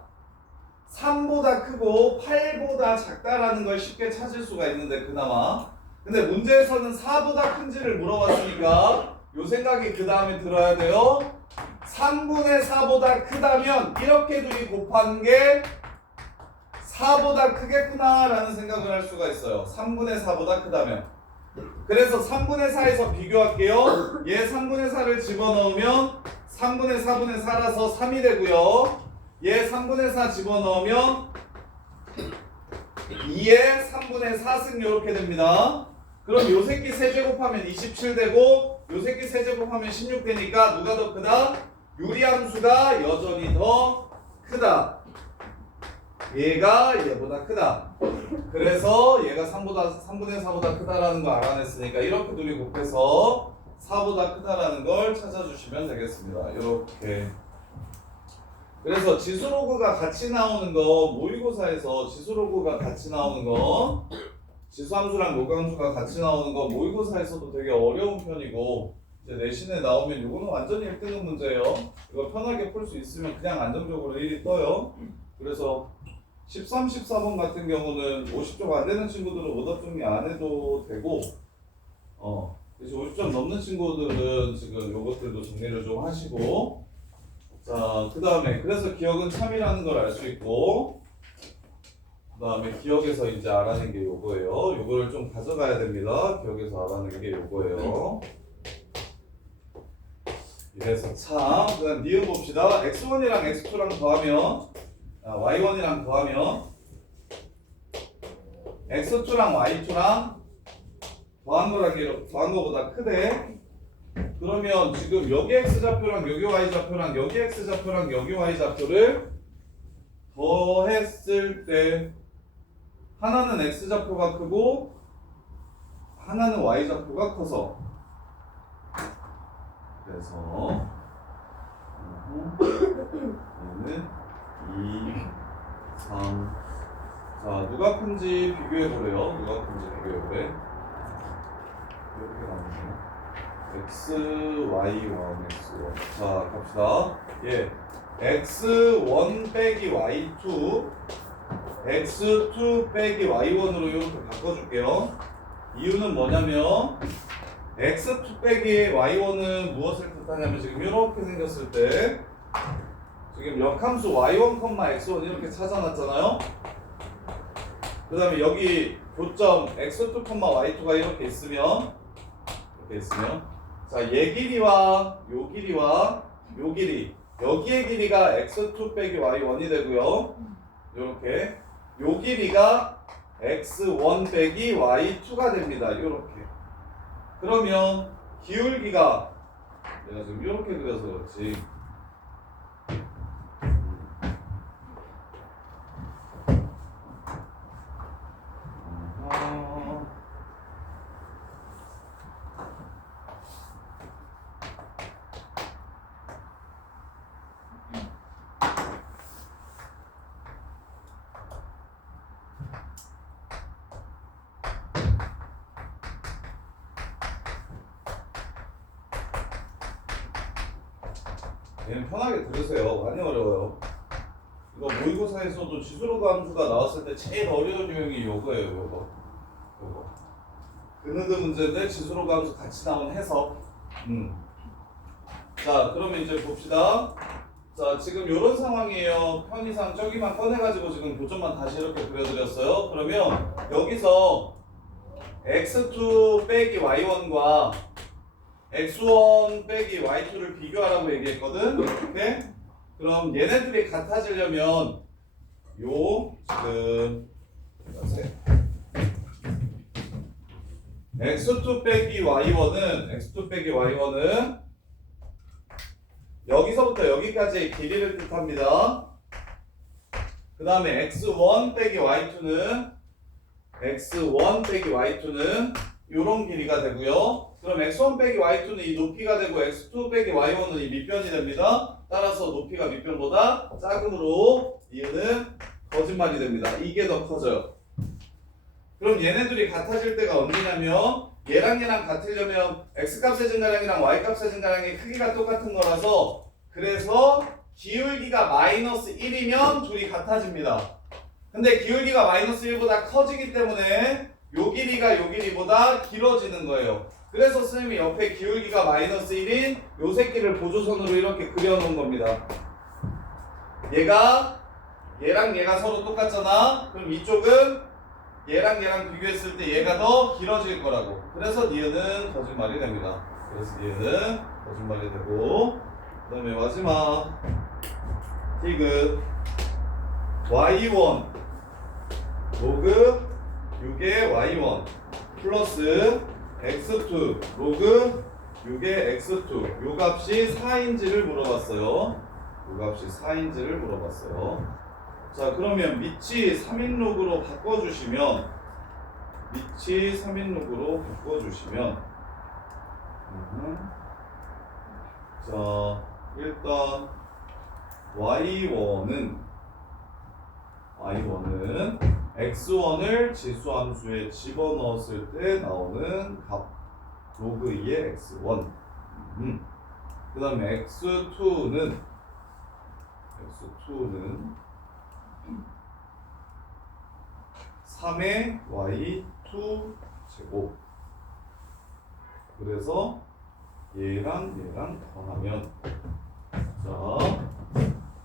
3보다 크고 8보다 작다라는 걸 쉽게 찾을 수가 있는데 그나마. 근데 문제에서는 4보다 큰지를 물어봤으니까 요 생각이 그 다음에 들어야 돼요. 3분의 4보다 크다면 이렇게 둘이 곱하는 게 4보다 크겠구나 라는 생각을 할 수가 있어요. 3분의 4보다 크다면. 그래서 3분의 4에서 비교할게요. 얘 3분의 4를 집어넣으면 3분의 4분의 4라서 3이 되고요. 얘 3분의 4 집어넣으면 2에 3분의 4승 이렇게 됩니다. 그럼 요 새끼 세제곱하면 27 되고 요 새끼 세제곱하면 16 되니까 누가 더 크다? 유리함수가 여전히 더 크다. 얘가 얘보다 크다. 그래서 얘가 3분의 4보다 크다라는 걸 알아냈으니까 이렇게 둘이 곱해서 4보다 크다라는 걸 찾아주시면 되겠습니다. 이렇게. 그래서 지수로그가 같이 나오는 거 모의고사에서 지수로그가 같이 나오는 거 지수함수랑 로그함수가 같이 나오는 거 모의고사에서도 되게 어려운 편이고 이제 내신에 나오면 이거는 완전히 1등급 문제예요. 이거 편하게 풀 수 있으면 그냥 안정적으로 1이 떠요. 그래서 13, 14번 같은 경우는 50쪽 안 되는 친구들은 오답 정리 안 해도 되고 이제 50점 넘는 친구들은 지금 요것들도 정리를 좀 하시고, 자, 그 다음에 그래서 기억은 참이라는 걸 알 수 있고, 그 다음에 기억에서 이제 알아낸 게 요거예요. 요거를 좀 가져가야 됩니다. 기억에서 알아낸 게 요거예요. 이래서 참, 그 다음 니은 봅시다. x1이랑 x2랑 더하면, y1이랑 더하면 x2랑 y2랑 더한 거보다 크대. 그러면 지금 여기 x좌표랑 여기 y좌표랑 여기 x좌표랑 여기 y좌표를 더했을 때 하나는 x좌표가 크고 하나는 y좌표가 커서, 그래서 얘는 2, 3. 자, 누가 큰지 비교해보래요. 누가 큰지 비교해보래. 이렇게 나오네요. x, y1, x1. 자, 갑시다. 예, x1 빼기 y2, x2 빼기 y1으로 이렇게 바꿔줄게요. 이유는 뭐냐면 x2 빼기 y1은 무엇을 뜻하냐면 지금 이렇게 생겼을 때 지금 역함수 y1, x1 이렇게 찾아놨잖아요. 그 다음에 여기 교점 x2, y2가 이렇게 있으면 자, 얘 길이와 요 길이와 요 길이, 여기의 길이가 x2 빼기 y1이 되고요. 요렇게 요 길이가 x1 빼기 y2가 됩니다. 요렇게. 그러면 기울기가 내가 지금 이렇게 그려서 그렇지. 얘는 편하게 들으세요. 많이 어려워요. 이거 모의고사에서도 지수로 함수가 나왔을 때 제일 어려운 유형이 요거예요. 요거. 그느드 문제인데 지수로 함수 같이 나온 해석. 자, 그러면 이제 봅시다. 자, 지금 요런 상황이에요. 편의상 저기만 꺼내가지고 지금 교점만 다시 이렇게 그려드렸어요. 그러면 여기서 x2 빼기 y1과 x1 빼기 y2를 비교하라고 얘기했거든. 이렇게. 그럼 얘네들이 같아지려면 요 지금 x2 빼기 y1은 여기서부터 여기까지의 길이를 뜻합니다. 그 다음에 x1 빼기 y2는 요런 길이가 되고요. 그럼 x1 빼기 y2는 이 높이가 되고 x2 빼기 y1은 이 밑변이 됩니다. 따라서 높이가 밑변보다 작으므로 이유는 거짓말이 됩니다. 이게 더 커져요. 그럼 얘네들이 같아질 때가 언제냐면 얘랑 같으려면 x값의 증가량이랑 y값의 증가량의 크기가 똑같은 거라서, 그래서 기울기가 마이너스 1이면 둘이 같아집니다. 근데 기울기가 마이너스 1보다 커지기 때문에 요 길이가 요 길이보다 길어지는 거예요. 그래서 선생님이 옆에 기울기가 마이너스 1인 요 새끼를 보조선으로 이렇게 그려놓은 겁니다. 얘랑 얘가 서로 똑같잖아. 그럼 이쪽은 얘랑 비교했을 때 얘가 더 길어질 거라고. 그래서 니은은 거짓말이 됩니다. 그래서 니은은 거짓말이 되고, 그 다음에 마지막 디귿 y1 로그 6의 y1 플러스 x2 로그 6의 x2, 요 값이 4인지를 물어봤어요. 자, 그러면 밑이 3인록으로 바꿔주시면 자, 일단 y1은 x1을 지수함수에 집어넣었을 때 나오는 값 로그 2의 x1. 그 다음에 x2는 3의 y2 제곱. 그래서 얘랑 더하면 자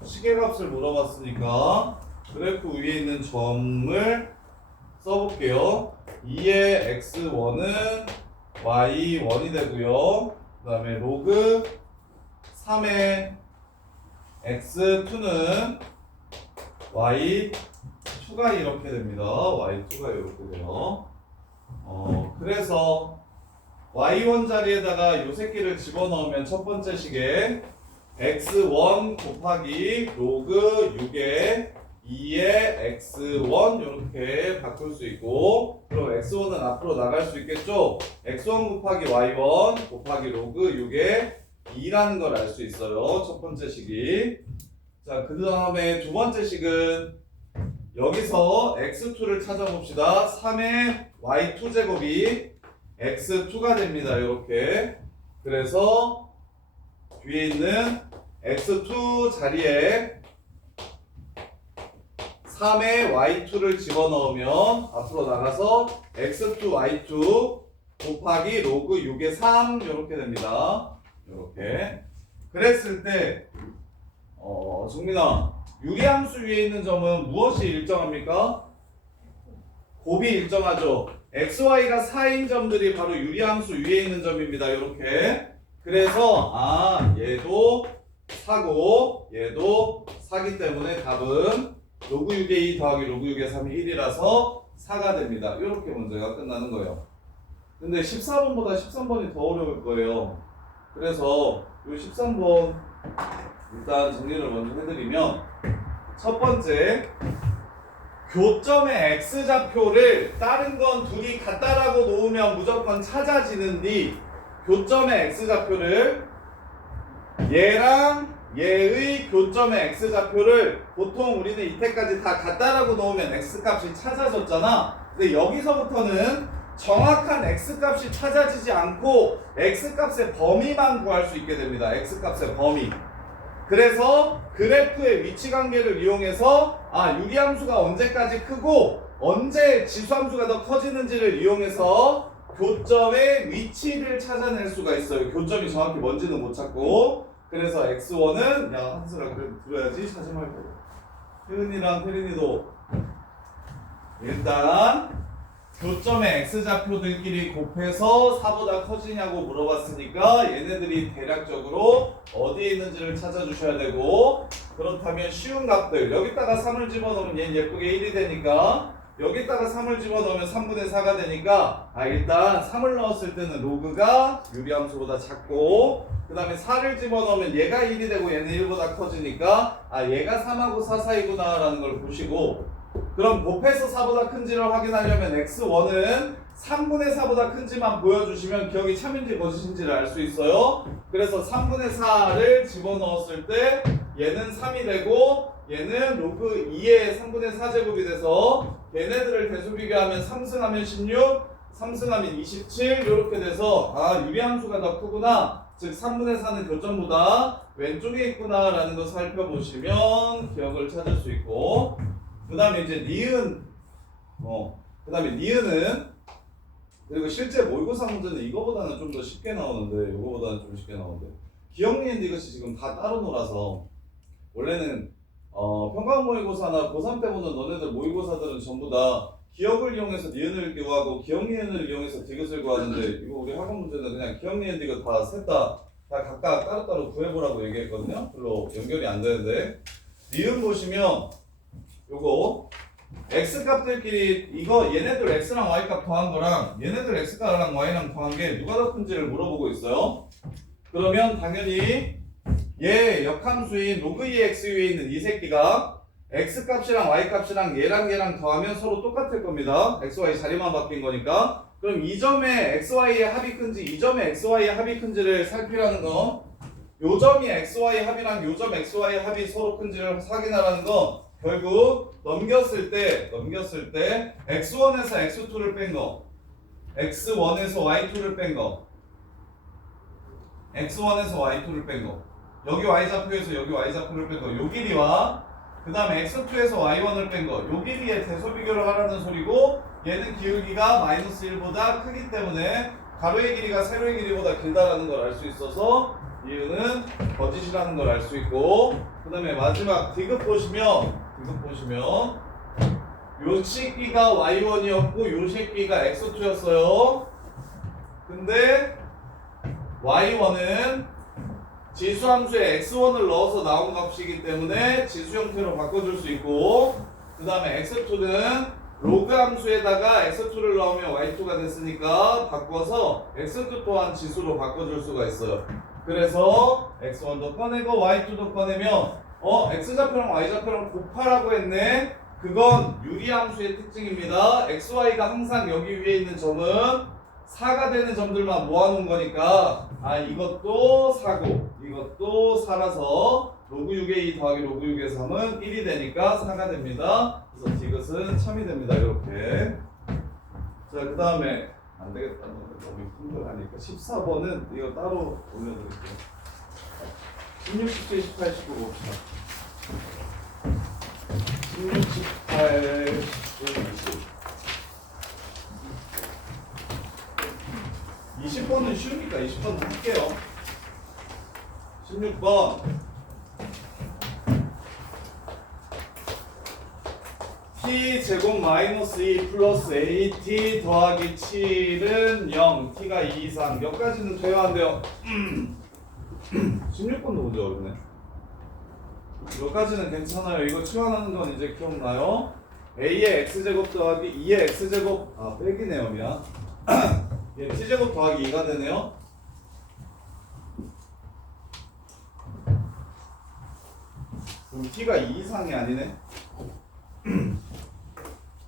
시계값을 물어봤으니까 그래프 위에 있는 점을 써볼게요. 2의 x1은 y1이 되고요. 그 다음에 로그 3의 x2는 y2가 이렇게 됩니다. y2가 이렇게 돼요. 그래서 y1 자리에다가 요 새끼를 집어넣으면 첫 번째 식에 x1 곱하기 로그 6의 2의 x1 이렇게 바꿀 수 있고, 그럼 x1은 앞으로 나갈 수 있겠죠? x1 곱하기 y1 곱하기 로그 6의 2라는 걸 알 수 있어요. 첫 번째 식이. 자, 그 다음에 두 번째 식은 여기서 x2를 찾아봅시다. 3의 y2 제곱이 x2가 됩니다. 이렇게. 그래서 뒤에 있는 x2 자리에 3의 y2를 집어넣으면 앞으로 나가서 x2 y2 곱하기 로그 6의 3 이렇게 됩니다. 이렇게. 그랬을 때 정민아, 유리함수 위에 있는 점은 무엇이 일정합니까? 곱이 일정하죠. xy가 4인 점들이 바로 유리함수 위에 있는 점입니다. 이렇게. 그래서 얘도 4고 얘도 4기 때문에 답은 로그 6의 2 더하기 로그 6의 3이 1이라서 4가 됩니다. 이렇게 문제가 끝나는 거예요. 근데 14번보다 13번이 더 어려울 거예요. 그래서 이 13번 일단 정리를 먼저 해드리면, 첫 번째, 교점의 x좌표를 다른 건 둘이 같다라고 놓으면 무조건 찾아지는데, 교점의 x좌표를 얘랑 얘의 교점의 x좌표를 보통 우리는 이때까지 다 같다라고 놓으면 x값이 찾아졌잖아. 근데 여기서부터는 정확한 x값이 찾아지지 않고 x값의 범위만 구할 수 있게 됩니다. x값의 범위. 그래서 그래프의 위치관계를 이용해서 유리함수가 언제까지 크고 언제 지수함수가 더 커지는지를 이용해서 교점의 위치를 찾아낼 수가 있어요. 교점이 정확히 뭔지는 못 찾고. 그래서 x1은 한스랑 그래도 들어야지 찾지 말고. 혜은이랑 혜린이도 일단 교점의 x좌표들끼리 곱해서 4보다 커지냐고 물어봤으니까 얘네들이 대략적으로 어디에 있는지를 찾아주셔야 되고, 그렇다면 쉬운 값들 여기다가 3을 집어넣으면 얘는 예쁘게 1이 되니까, 여기다가 3을 집어넣으면 3분의 4가 되니까 일단 3을 넣었을 때는 로그가 유리함수보다 작고, 그 다음에 4를 집어넣으면 얘가 1이 되고 얘는 1보다 커지니까 얘가 3하고 4 사이구나 라는 걸 보시고, 그럼 곱해서 4보다 큰지를 확인하려면 x1은 3분의 4보다 큰지만 보여주시면 기억이 참인지 거짓인지를 알 수 있어요. 그래서 3분의 4를 집어넣었을 때 얘는 3이 되고 얘는 로그 2의 3분의 4제곱이 돼서 얘네들을 대수 비교하면 3승하면 16, 3승하면 27 이렇게 돼서 유리함수가 더 크구나, 즉 3분의 4는 교점보다 왼쪽에 있구나 라는 거 살펴보시면 기억을 찾을 수 있고, 그 다음에 이제 니은, 그 다음에 니은은, 그리고 실제 모의고사 문제는 이거보다는 좀 더 쉽게 나오는데, 이거보다는 좀 쉽게 나오는데, 기억 니은 이것이 지금 다 따로 놀아서, 원래는 평가 모의고사나 고3 때 보는 너네들 모의고사들은 전부 다 기억을 이용해서 니은을 구하고 기억 니은을 이용해서 디귿을 구하는데, 이거 우리 학원 문제는 그냥 기억 니은 디귿 다 셋 다 각각 따로따로 구해보라고 얘기했거든요. 별로 연결이 안 되는데, 니은 보시면 요거 x값들끼리 이거 얘네들 x랑 y값 더한 거랑 얘네들 x값랑 y랑 더한 게 누가 더 큰지를 물어보고 있어요. 그러면 당연히 얘 역함수인 로그 2의 x 위에 있는 이 새끼가 x값이랑 y값이랑 얘랑 더하면 서로 똑같을 겁니다. x, y 자리만 바뀐 거니까. 그럼 이 점에 x, y의 합이 큰지 이 점에 x, y의 합이 큰지를 살피라는 거, 요 점이 x, y 합이랑 요 점 x, y 합이 서로 큰지를 확인하라는 거, 결국 넘겼을 때 x1에서 x2를 뺀 거, x1에서 y2를 뺀 거, x1에서 y2를 뺀 거, 여기 y좌표에서 여기 y좌표를 뺀 거, 요 길이와 그 다음에 x2에서 y1을 뺀 거, 요 길이의 대소 비교를 하라는 소리고, 얘는 기울기가 마이너스 1보다 크기 때문에 가로의 길이가 세로의 길이보다 길다라는 걸 알 수 있어서 이유는 거짓이라는 걸 알 수 있고, 그 다음에 마지막 디귿 보시면 요 새끼가 y1이었고 요 새끼가 x2였어요. 근데 y1은 지수함수에 x1을 넣어서 나온 값이기 때문에 지수 형태로 바꿔줄 수 있고, 그 다음에 x2는 로그 함수에다가 x2를 넣으면 y2가 됐으니까 바꿔서 x2 또한 지수로 바꿔줄 수가 있어요. 그래서 x1도 꺼내고 y2도 꺼내면 x좌표랑 y좌표랑 곱하라고 했네. 그건 유리함수의 특징입니다. xy가 항상 여기 위에 있는 점은 4가 되는 점들만 모아놓은 거니까 이것도 4고 이것도 4라서 로그 6의 2 더하기 로그 6의 3은 1이 되니까 4가 됩니다. 그래서 디귿은 참이 됩니다. 이렇게. 자, 그 다음에 안 되겠다. 너무 힘들하니까 14번은 이거 따로 올려드릴게요. 16, 17, 18, 19 봅시다. 16, 18, 19, 20. 20번은 쉬우니까 20번 할게요. 16번 t 제곱 마이너스 2 플러스 at 더하기 7은 0, t가 2 이상. 몇 가지는 돼야 한대요. 16번도 문제 어렵네. 몇 가지는 괜찮아요. 이거 치환하는 건 이제 기억나요? a의 x제곱 더하기 2의 x제곱 빼기네요. 미안. 얘 t제곱 더하기 2가 되네요. 그럼 t가 2 이상이 아니네.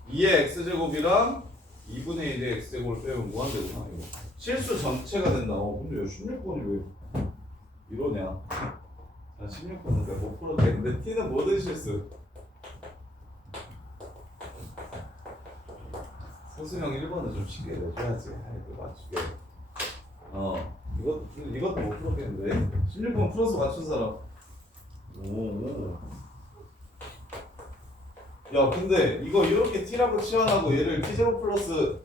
2의 x제곱이랑 2분의 1의 x제곱을 빼면 무한대구나. 이거 실수 전체가 된다. 근데 16번이 왜 이러냐. 16번은 내가 못 풀었겠는데 t는 모든 실수. 서수형 1번은 좀 쉽게 내줘야지. 이거 맞추게. 이것도 못 풀었겠는데 16번 풀어서 맞춘 사람. 오. 야, 근데 이거 이렇게 t라고 치환하고 얘를 t제곱 플러스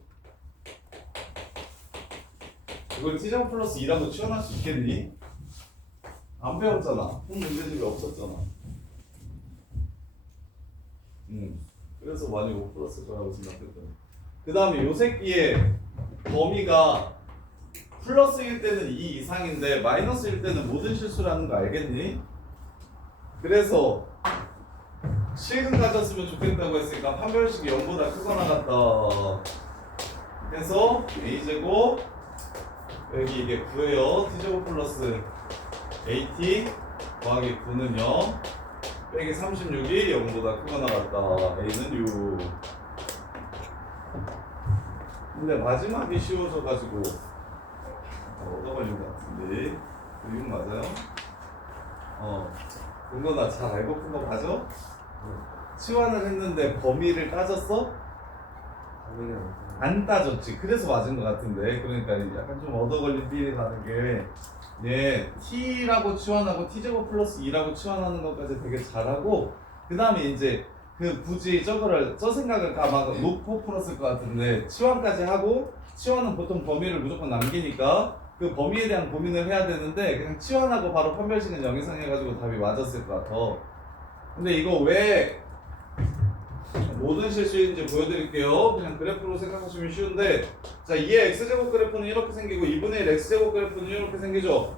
이걸 t제곱 플러스 2라고 치환할 수 있겠니? 안 배웠잖아. 문제집이 없었잖아. 그래서 많이 못 풀었을 거라고 생각했더니. 그 다음에 요 새끼의 범위가 플러스일 때는 2 이상인데 마이너스일 때는 모든 실수라는 거 알겠니? 그래서 실근 가졌으면 좋겠다고 했으니까 판별식이 0보다 크거나 같다 해서 a제곱 여기 이게 9예요. t제곱 플러스 at 더하기 9는 0 빼기 36이 0보다 크거나 같다. a는 6. 근데 마지막이 쉬워져가지고 얻어걸린 것 같은데 6 맞아요? 그거나 잘 알고 푼 거 맞아? 치환을 했는데 범위를 따졌어? 안 따졌지. 그래서 맞은 것 같은데. 그러니까 약간 좀 얻어걸린 삘이 나는 게 t라고 치환하고 t제곱 플러스 2라고 치환하는 것까지 되게 잘하고, 그 다음에 이제 굳이 저 생각을 아마 놓고 풀었을 것 같은데 치환까지 하고, 치환은 보통 범위를 무조건 남기니까 그 범위에 대한 고민을 해야 되는데 그냥 치환하고 바로 판별식은 0 이상 해가지고 답이 맞았을 것 같아. 근데 이거 왜 모든 실수인지 보여드릴게요. 그냥 그래프로 생각하시면 쉬운데, 자, 2의 x제곱 그래프는 이렇게 생기고 2분의 1 x제곱 그래프는 이렇게 생기죠.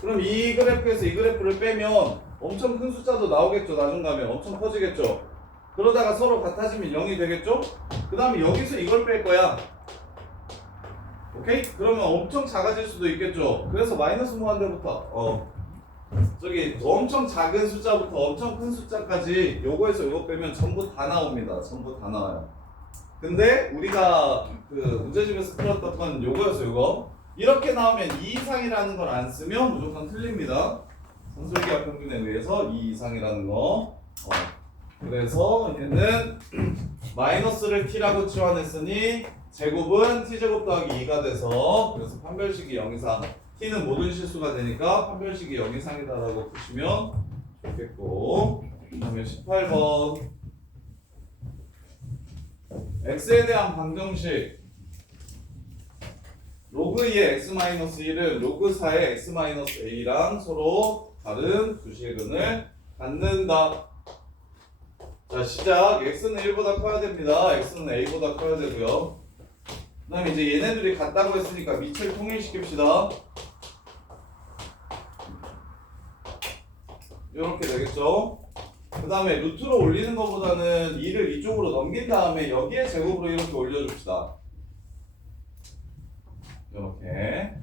그럼 이 그래프에서 이 그래프를 빼면 엄청 큰 숫자도 나오겠죠. 나중 가면 엄청 커지겠죠. 그러다가 서로 같아지면 0이 되겠죠. 그 다음에 여기서 이걸 뺄 거야. 오케이? 그러면 엄청 작아질 수도 있겠죠. 그래서 마이너스 무한대부터 저기 엄청 작은 숫자부터 엄청 큰 숫자까지 요거에서 요거 빼면 전부 다 나옵니다. 전부 다 나와요. 근데 우리가 그 문제집에서 풀었던 건 요거였어. 요거 이렇게 나오면 2 이상이라는 걸 안 쓰면 무조건 틀립니다. 산술기하 평균에 의해서 2 이상이라는 거. 그래서 얘는 마이너스를 t라고 치환했으니 제곱은 t제곱 더하기 2가 돼서, 그래서 판별식이 0 이상, t는 모든 실수가 되니까 판별식이 0 이상이다라고 보시면 좋겠고, 그 다음에 18번 x에 대한 방정식. 로그 2의 x-1은 로그 4의 x-a랑 서로 다른 두 실근을 갖는다. 자, 시작. x는 1보다 커야 됩니다. x는 a보다 커야 되고요. 그 다음에 이제 얘네들이 같다고 했으니까 밑을 통일시킵시다. 이렇게 되겠죠. 그 다음에 루트로 올리는 것보다는 2를 이쪽으로 넘긴 다음에 여기에 제곱으로 이렇게 올려줍시다. 이렇게.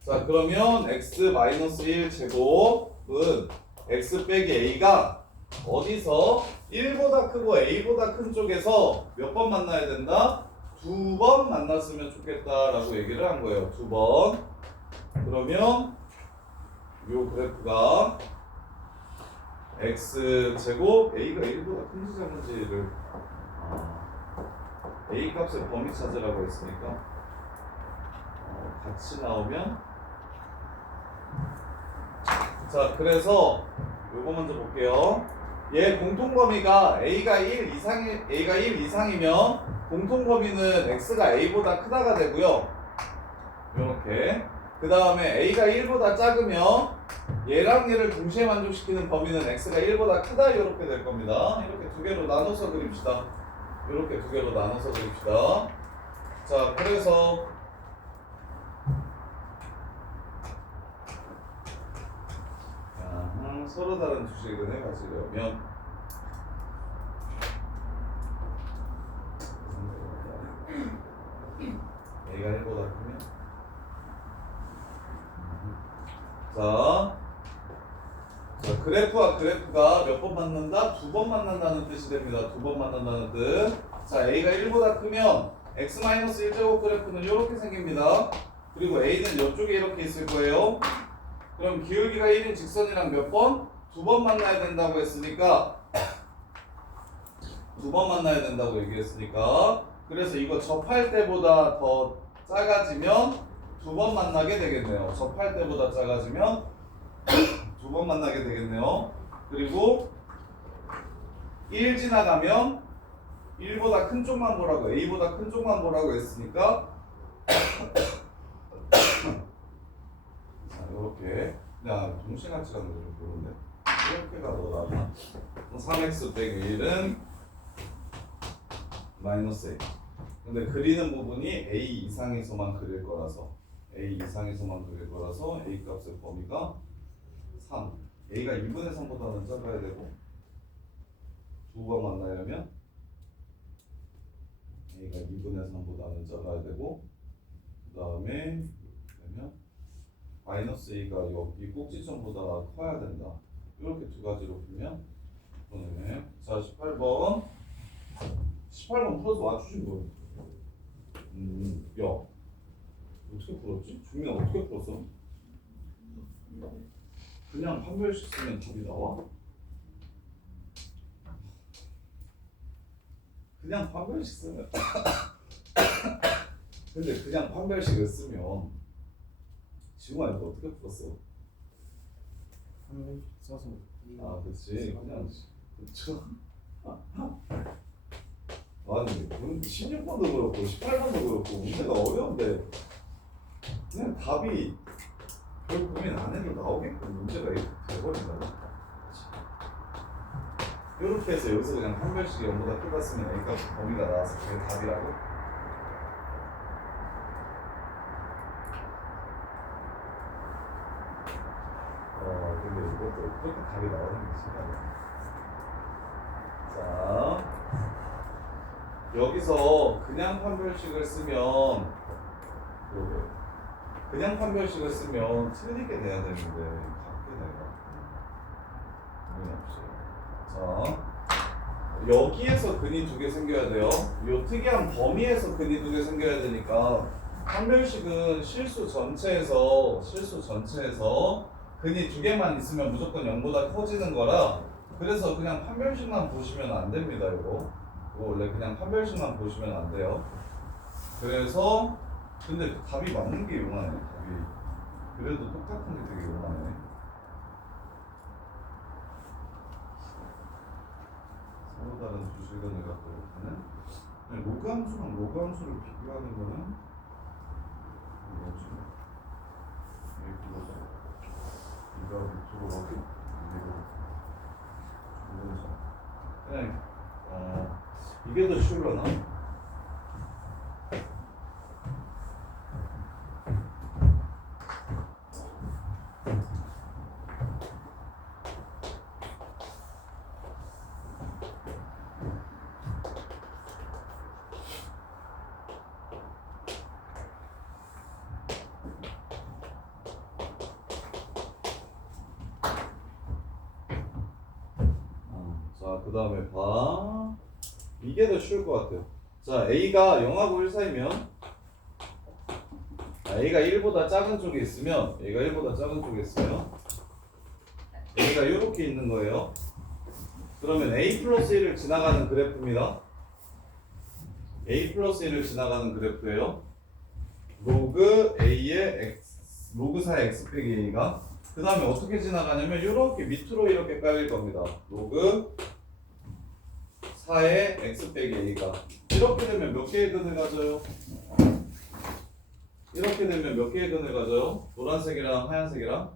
자, 그러면 x-1 제곱은 x 빼기 a가 어디서 1보다 크고 a보다 큰 쪽에서 몇 번 만나야 된다? 2번 만났으면 좋겠다라고 얘기를 한 거예요. 2번. 그러면 요 그래프가 x 제곱 a가 1보다 큰지 작은지를 a 값의 범위 찾으라고 했으니까 같이 나오면 자, 그래서 요거 먼저 볼게요. 얘 공통범위가 a가 1 이상이면 공통범위는 x가 a보다 크다가 되고요. 이렇게. 그 다음에 a가 1보다 작으면 얘랑 얘를 동시에 만족시키는 범위는 x가 1보다 크다 이렇게 될 겁니다. 이렇게 두 개로 나눠서 그립시다. 이렇게 두 개로 나눠서 그립시다. 자, 그래서 서로 다른 두 실근을 가지려면 a가 1보다 크면 자, 그래프와 그래프가 몇 번 만난다? 2번 만난다는 뜻이 됩니다. 2번 만난다는 뜻. 자, a가 1보다 크면 x-1제곱 그래프는 이렇게 생깁니다. 그리고 a는 이쪽에 이렇게 있을 거예요. 그럼 기울기가 1인 직선이랑 몇 번? 2번 만나야 된다고 했으니까 2번 만나야 된다고 얘기했으니까 그래서 이거 접할 때보다 더 작아지면 2번 만나게 되겠네요. 접할 때보다 작아지면 2번 만나게 되겠네요. 그리고 1 지나가면 1보다 큰 쪽만 보라고 a보다 큰 쪽만 보라고 했으니까 자, 이렇게 그냥 동시같이 가는 거 좀 보는데 이렇게가 더 나아. 3x 빼기 1은 마이너스 a. 근데 그리는 부분이 a 이상에서만 그릴 거라서 a 이상에서만 그릴 거라서 a 값의 범위가 3. a가 2분의 3보다는 작아야 되고 두 번 만나려면 a가 2분의 3보다는 작아야 되고 그 다음에 그러면 마이너스 a가 여기 꼭지점보다 커야 된다. 이렇게 두 가지로 풀면 오늘 자 18번 풀어서 맞추신 분. 야 어떻게 풀었지? 주민아 어떻게 풀었어? 그냥 판별식 쓰면 답이 나와? 그냥 판별식 쓰면 근데 그냥 판별식을 쓰면 지웅아 이거 어떻게 풀었어? 써서 아 그치 그냥 그쵸 아니 16번도 그렇고 18번도 그렇고 문제가 어려운데 그냥 답이 별 고민 안 해도 나오게끔 문제가 이렇게 돼버린다고. 이렇게 해서 여기서 그냥 판별식이 0보다 크다 쓰면 A값 범위가 나와서 그게 답이라고? 근데 이것도 그렇게 답이 나오는 게 신기하네. 자, 여기서 그냥 판별식을 쓰면 그냥 판별식을 쓰면 틀리게 돼야 되는데 같게 내가 자, 여기에서 근이 두 개 생겨야 돼요. 이 특이한 범위에서 근이 두 개 생겨야 되니까 판별식은 실수 전체에서 근이 두 개만 있으면 무조건 0보다 커지는 거라 그래서 그냥 판별식만 보시면 안 됩니다. 이거 원래 그냥 판별식만 보시면 안 돼요. 그래서 근데 답이 맞는 게 용하네. 답이 그래도 똑같은 게 되게 용하네. 서로 다른 두 실근을 갖고 있는 로그 함수랑 로그 함수를 비교하는 거는 그냥 이게 더 쉬울라나? 자, 그 다음에 봐. 이게 더 쉬울 것 같아요. 자, A가 0하고 1 사이면 A가 1보다 작은 쪽에 있으면 A가 이렇게 있는 거예요. 그러면 A 플러스 1을 지나가는 그래프입니다. A 플러스 1을 지나가는 그래프예요. 로그 A의 X, 로그 4의 X 빼기 A가 그 다음에 어떻게 지나가냐면 이렇게 밑으로 이렇게 깔릴 겁니다. 로그 4의 X 빼기 A가 이렇게 되면 몇 개의 근을 가져요? 이렇게 되면 몇 개의 근을 가져요? 노란색이랑 하얀색이랑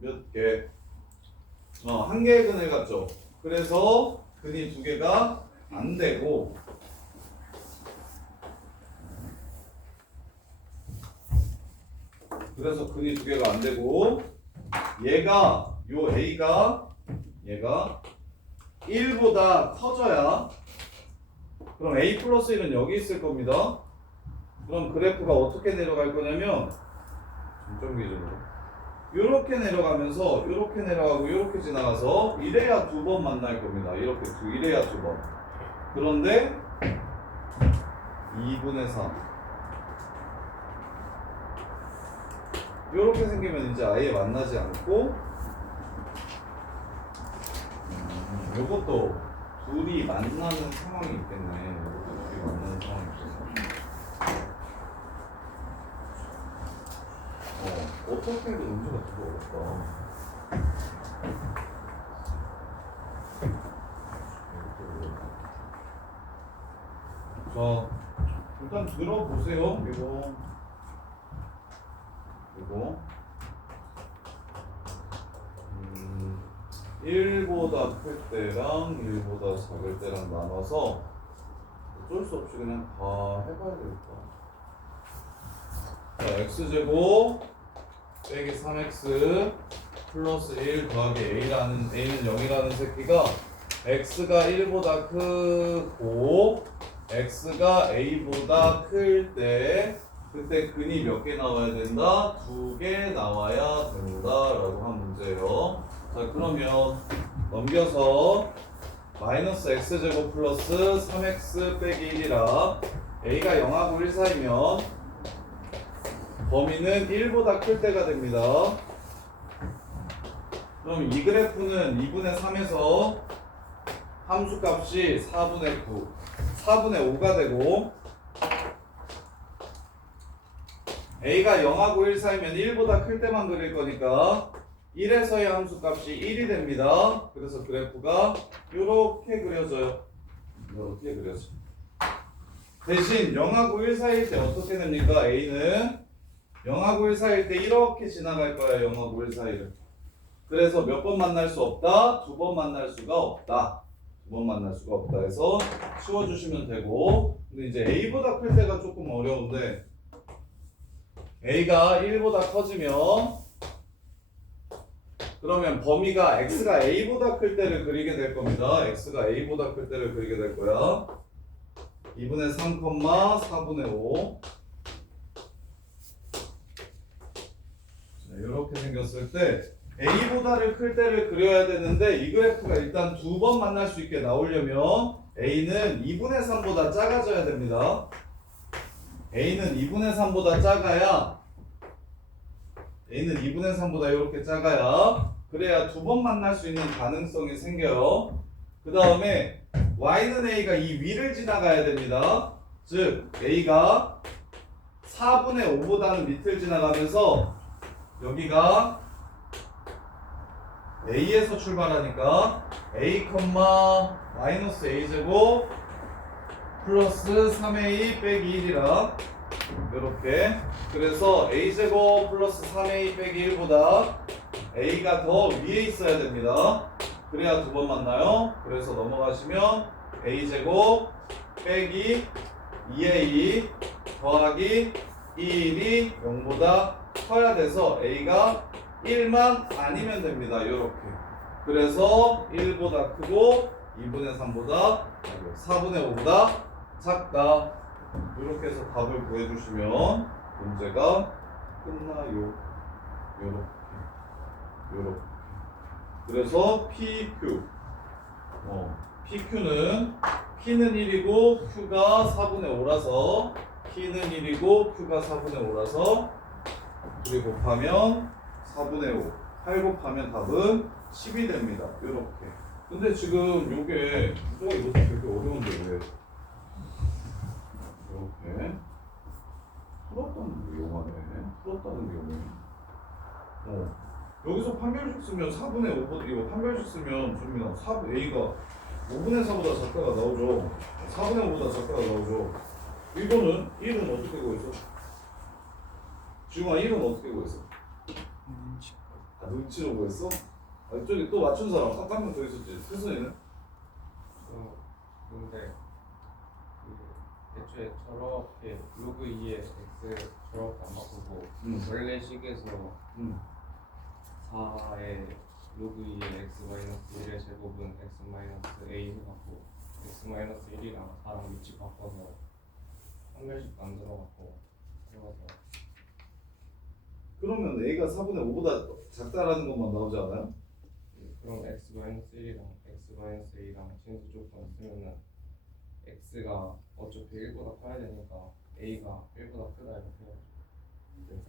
몇 개? 한 개의 근을 갖죠. 그래서 근이 두 개가 안 되고 얘가 요 A가 얘가 1보다 커져야 그럼 A 플러스 1은 여기 있을 겁니다. 그럼 그래프가 어떻게 내려갈 거냐면 중점 기준으로 이렇게 내려가면서 이렇게 내려가고 이렇게 지나가서 이래야 두 번 만날 겁니다. 이래야 두 번. 그런데 2분의 3 이렇게 생기면 이제 아예 만나지 않고 요것도 둘이 만나는 상황이 있겠네. 요것도 둘이 만나는 상황이 있겠네. 어떻게 해도 문제가 되게 어렵다. 자, 일단 들어보세요. 이거 1보다 클 때랑 1보다 작을 때랑 나눠서 어쩔 수 없이 그냥 다 해봐야 되겠다. 자, x제곱 빼기 3x 플러스 1 더하기 a는 0이라는 새끼가 x가 1보다 크고 x가 a보다 클 때 그때 근이 몇 개 나와야 된다? 2개 나와야 된다 라고 한 문제예요. 자, 그러면 넘겨서 마이너스 x제곱 플러스 3x 빼기 1이라 a가 0하고 1 사이면 범위는 1보다 클 때가 됩니다. 그럼 이 그래프는 2분의 3에서 함수값이 4분의 5가 되고 A가 0하고 1 사이면 1보다 클 때만 그릴 거니까 1에서의 함수값이 1이 됩니다. 그래서 그래프가 이렇게 그려져요. 이렇게 그려져. 대신 0하고 1 사이일 때 어떻게 됩니까? A는 0하고 1 사이일 때 이렇게 지나갈 거야. 0하고 1 사이를. 그래서 몇 번 만날 수 없다? 2번 만날 수가 없다. 2번 만날 수가 없다 해서 치워주시면 되고 근데 이제 A보다 클 때가 조금 어려운데 A가 1보다 커지면 그러면 범위가 X가 A보다 클 때를 그리게 될 겁니다. X가 A보다 클 때를 그리게 될 거야. 2분의 3, 4분의 5 이렇게 생겼을 때 A보다를 클 때를 그려야 되는데 이 그래프가 일단 2번 만날 수 있게 나오려면 A는 2분의 3보다 작아져야 됩니다. A는 2분의 3보다 작아야 이렇게 작아야 그래야 2번 만날 수 있는 가능성이 생겨요. 그 다음에 Y는 A가 이 위를 지나가야 됩니다. 즉 A가 4분의 5보다는 밑을 지나가면서 여기가 A에서 출발하니까 A, 마이너스 A제곱 플러스 3A 빼기 1이라 이렇게. 그래서 a제곱 플러스 3a 빼기 1보다 a가 더 위에 있어야 됩니다. 그래야 두 번 만나요. 그래서 넘어가시면 a제곱 빼기 2a 더하기 1이 0보다 커야 돼서 a가 1만 아니면 됩니다. 이렇게. 그래서 1보다 크고 2분의 3보다 4분의 5보다 작다. 이렇게 해서 답을 구해주시면 문제가 끝나요. 요렇게. 그래서 PQ. PQ는 P는 1이고 Q가 4분의 5라서 P는 1이고 Q가 4분의 5라서 둘이 곱하면 4분의 5. 8 곱하면 답은 10이 됩니다. 요렇게. 근데 지금 요게 이것도 되게 어려운데 왜? 이렇게 풀었다는 게 용하네. 풀었다는 게 용해. 여기서 판별식 쓰면 4분의 5보다 이거 판별식 쓰면 좀이나 4A가 5분의 4보다 작다가 나오죠. 4분의 5보다 작다가 나오죠. 이거는 1은 어떻게 구했어? 지웅아 1은 어떻게 구했어? 눈치로 구했어? 저기 또 맞춘 사람 딱 한 명 더 있었지. 태순이는? 근데 애초에 저렇게 로그 2에 x 저렇게 안 바꾸고 원래 식에서 4의 로그 2의 x 마이너스 1의 제곱은 x 마이너스 a 해갖고 x 마이너스 1이랑 4랑 위치 바꿔서 한 별씩 만들어갖고 해봐서 그러면 A가 4분의 5보다 작다라는 것만 나오지 않아요? 그럼 x 마이너스 1이랑 x 마이너스 a랑 진수 조건 쓰면은 x가 어차피 1보다 커야 되니까 a가 1보다 크다 이렇게 해가지고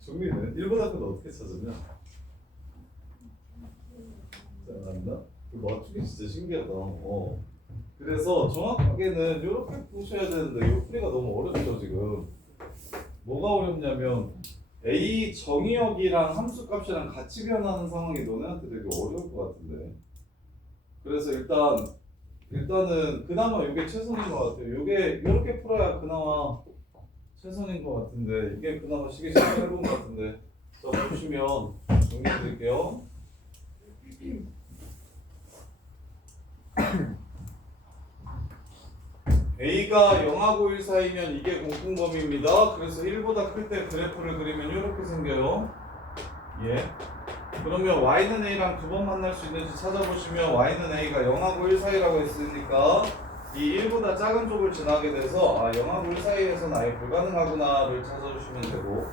정민은 1보다 큰 어떻게 찾았냐? 잘한다? 그거 맞추기 진짜 신기하다. 그래서 정확하게는 이렇게 푸셔야 되는데 이 풀이가 너무 어렵죠 지금. 뭐가 어렵냐면 A 정의역이랑 함수값이랑 같이 변하는 상황이 너네한테 되게 어려울 것 같은데. 그래서 일단은 그나마 이게 최선인 것 같아요. 이게 이렇게 풀어야 그나마 최선인 것 같은데 이게 그나마 시기 짧은 것 같은데. 자 보시면 정리해 드릴게요. A가 0하고 1 사이면 이게 공통범위입니다. 그래서 1보다 클 때 그래프를 그리면 이렇게 생겨요. 예. 그러면 Y는 A랑 두 번 만날 수 있는지 찾아보시면 Y는 A가 0하고 1 사이라고 했으니까 이 1보다 작은 쪽을 지나게 돼서 0하고 1 사이에서는 아예 불가능하구나를 찾아주시면 되고,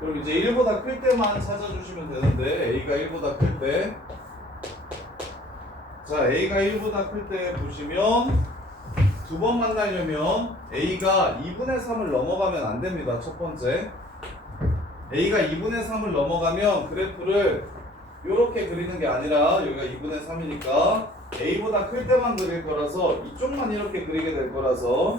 그럼 이제 1보다 클 때만 찾아주시면 되는데 A가 1보다 클 때, 자 A가 1보다 클 때 보시면 두 번 만나려면 A가 2분의 3을 넘어가면 안 됩니다. 첫 번째. A가 2분의 3을 넘어가면 그래프를 이렇게 그리는 게 아니라 여기가 2분의 3이니까 A보다 클 때만 그릴 거라서 이쪽만 이렇게 그리게 될 거라서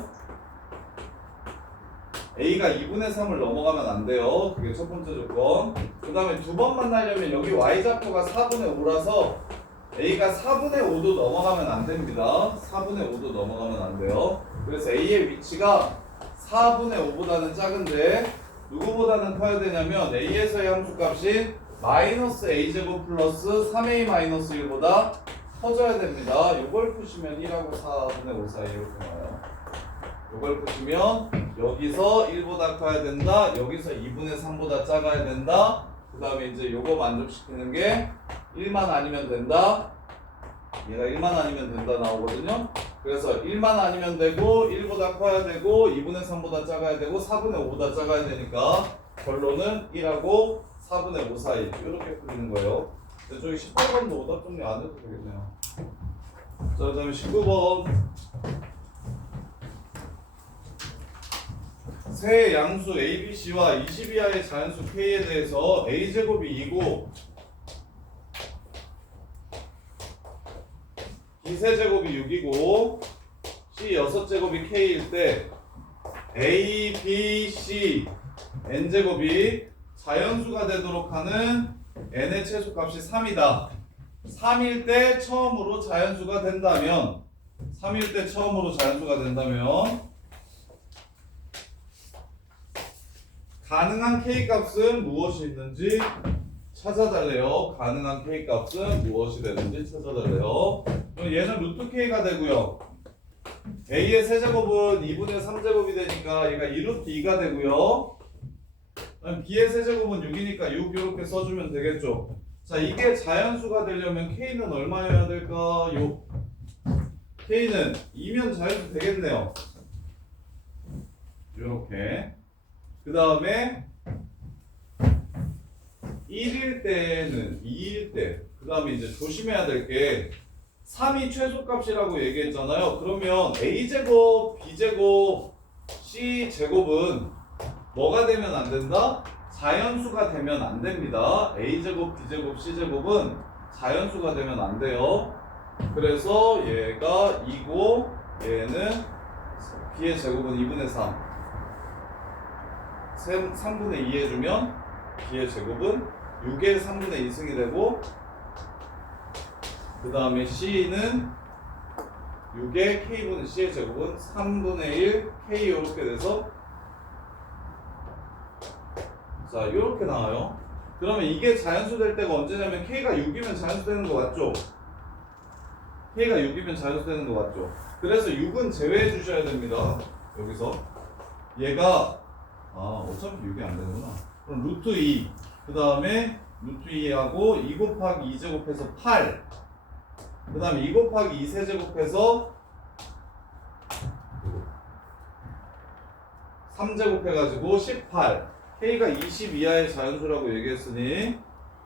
A가 2분의 3을 넘어가면 안 돼요. 그게 첫 번째 조건. 그 다음에 두 번 만나려면 여기 Y좌표가 4분의 5라서 A가 4분의 5도 넘어가면 안 됩니다. 4분의 5도 넘어가면 안 돼요. 그래서 A의 위치가 4분의 5보다는 작은데 누구보다는 커야 되냐면 A에서의 함수값이 마이너스 A제곱 플러스 3A 마이너스 1보다 커져야 됩니다. 이걸 푸시면 1하고 4분의 5 사이 이렇게 나와요. 이걸 푸시면 여기서 1보다 커야 된다. 여기서 2분의 3보다 작아야 된다. 그 다음에 이제 요거 만족시키는 게 1만 아니면 된다. 얘가 1만 아니면 된다 나오거든요. 그래서 1만 아니면 되고 1보다 커야 되고 2분의 3보다 작아야 되고 4분의 5보다 작아야 되니까 결론은 1하고 4분의 5 사이 이렇게 풀리는 거예요. 저기 18번도 오답 정리 안 해도 되겠네요. 자, 그 다음에 19번. 세 양수 ABC와 20 이하의 자연수 K에 대해서 A제곱이 2고 B 세제곱이 6이고 C 6제곱이 K일 때 A, B, C, N제곱이 자연수가 되도록 하는 N의 최소값이 3이다. 3일 때 처음으로 자연수가 된다면 3일 때 처음으로 자연수가 된다면 가능한 K 값은 무엇이 있는지 찾아달래요. 가능한 K 값은 무엇이 되는지 찾아달래요. 그럼 얘는 루트 K가 되고요. A의 세제곱은 2분의 3제곱이 되니까 얘가 2루트 2가 되고요. 그럼 B의 세제곱은 6이니까 6 이렇게 써주면 되겠죠. 자, 이게 자연수가 되려면 K는 얼마여야 될까요? K는 2면 자연수 되겠네요. 이렇게. 그 다음에 1일 때는 2일 때. 그 다음에 이제 조심해야 될 게 3이 최소값이라고 얘기했잖아요. 그러면 A제곱, B제곱, C제곱은 뭐가 되면 안 된다? 자연수가 되면 안 됩니다. A제곱, B제곱, C제곱은 자연수가 되면 안 돼요. 그래서 얘가 2고 얘는 B의 제곱은 2분의 3. 3분의 2 해주면 B의 제곱은 6의 3분의 2승이 되고 그 다음에 C는 6의 K분의 C의 제곱은 3분의 1 K 이렇게 돼서 자 이렇게 나와요. 그러면 이게 자연수 될 때가 언제냐면 K가 6이면 자연수 되는 거 맞죠? K가 6이면 자연수 되는 거 맞죠? 그래서 6은 제외해 주셔야 됩니다. 여기서 얘가 어차피 6이 안 되는구나. 그럼 루트 2 그 다음에 루트 2하고 2 곱하기 2 제곱해서 8 그 다음에 2 곱하기 2 세제곱해서 3제곱 해가지고 18 K가 20 이하의 자연수라고 얘기했으니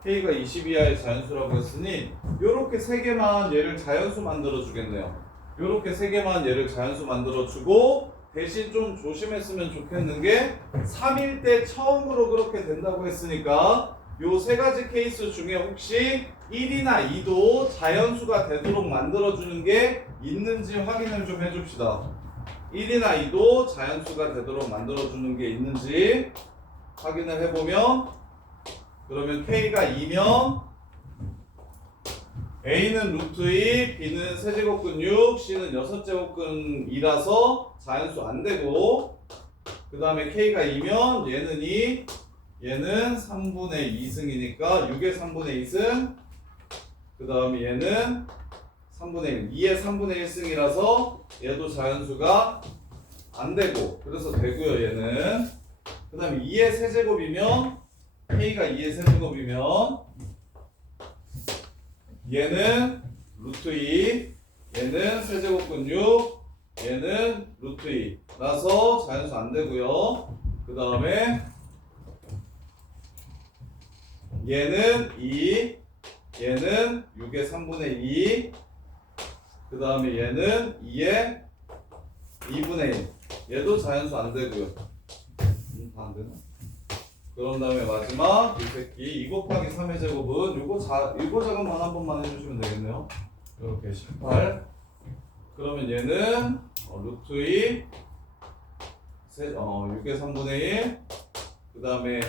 K가 20 이하의 자연수라고 했으니 요렇게 3개만 얘를 자연수 만들어 주겠네요. 요렇게 3개만 얘를 자연수 만들어 주고 대신 좀 조심했으면 좋겠는 게 3일 때 처음으로 그렇게 된다고 했으니까 요 3가지 케이스 중에 혹시 1이나 2도 자연수가 되도록 만들어주는 게 있는지 확인을 좀 해줍시다. 1이나 2도 자연수가 되도록 만들어주는 게 있는지 확인을 해보면 그러면 K가 2면 A는 루트 2, B는 세제곱근 6, C는 6제곱근 2라서 자연수 안 되고 그 다음에 K가 2면 얘는 2, 얘는 3분의 2승이니까 6의 3분의 2승 그 다음에 얘는 3분의 1, 2의 3분의 1승이라서 얘도 자연수가 안 되고 그래서 되고요 얘는 그 다음에 2의 세제곱이면 K가 2의 세제곱이면 얘는 루트 2 얘는 세제곱근 6 얘는 루트 2라서 자연수 안 되고요 그 다음에 얘는 2 얘는 6의 3분의 2 그 다음에 얘는 2의 2분의 1 얘도 자연수 안 되고요 다 안 되나? 그런 다음에 마지막 이 새끼 2 곱하기 3의 제곱은 요거 작업만 한 번만 해주시면 되겠네요 이렇게 18 그러면 얘는 루트 2 6의 3분의 1 그 다음에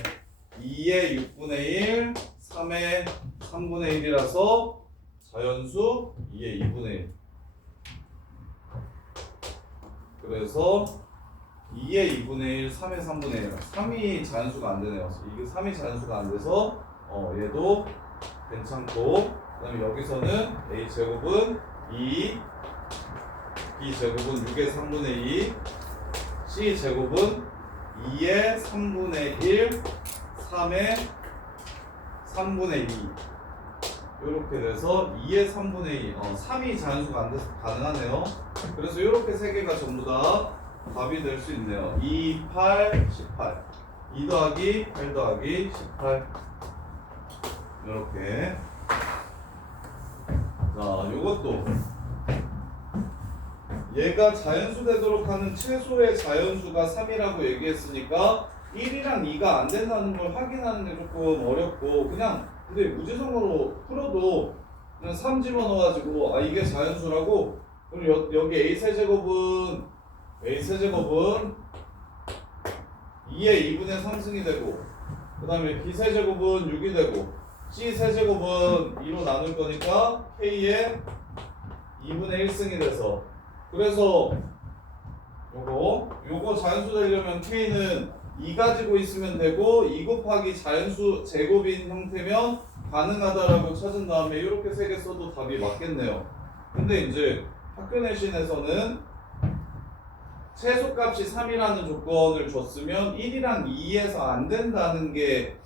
2의 6분의 1 3의 3분의 1이라서 자연수 2의 2분의 1 그래서 2의 2분의 1, 3의 3분의 1 3이 자연수가 안 되네요 이게 3이 자연수가 안 돼서 얘도 괜찮고 그 다음에 여기서는 A제곱은 2 B제곱은 6의 3분의 2 C제곱은 2의 3분의 1 3의 3분의 2 이렇게 돼서 2의 3분의 2 3이 자연수가 안 돼서 가능하네요 그래서 이렇게 3개가 전부 다 답이 될 수 있네요 2, 8, 18 2 더하기 8 더하기 18 이렇게 자 요것도 얘가 자연수 되도록 하는 최소의 자연수가 3이라고 얘기했으니까 1이랑 2가 안 된다는 걸 확인하는 게 조금 어렵고 그냥 근데 무지성으로 풀어도 그냥 3 집어넣어가지고 이게 자연수라고 그럼 여기 A 세제곱은 2의 2분의 3승이 되고 그 다음에 B 세제곱은 6이 되고 C 세제곱은 2로 나눌 거니까 K의 2분의 1승이 돼서 그래서 요거 자연수 되려면 k는 2 가지고 있으면 되고 2 곱하기 자연수 제곱인 형태면 가능하다라고 찾은 다음에 이렇게 3개 써도 답이 맞겠네요. 근데 이제 학교 내신에서는 최소값이 3이라는 조건을 줬으면 1이랑 2에서 안 된다는 게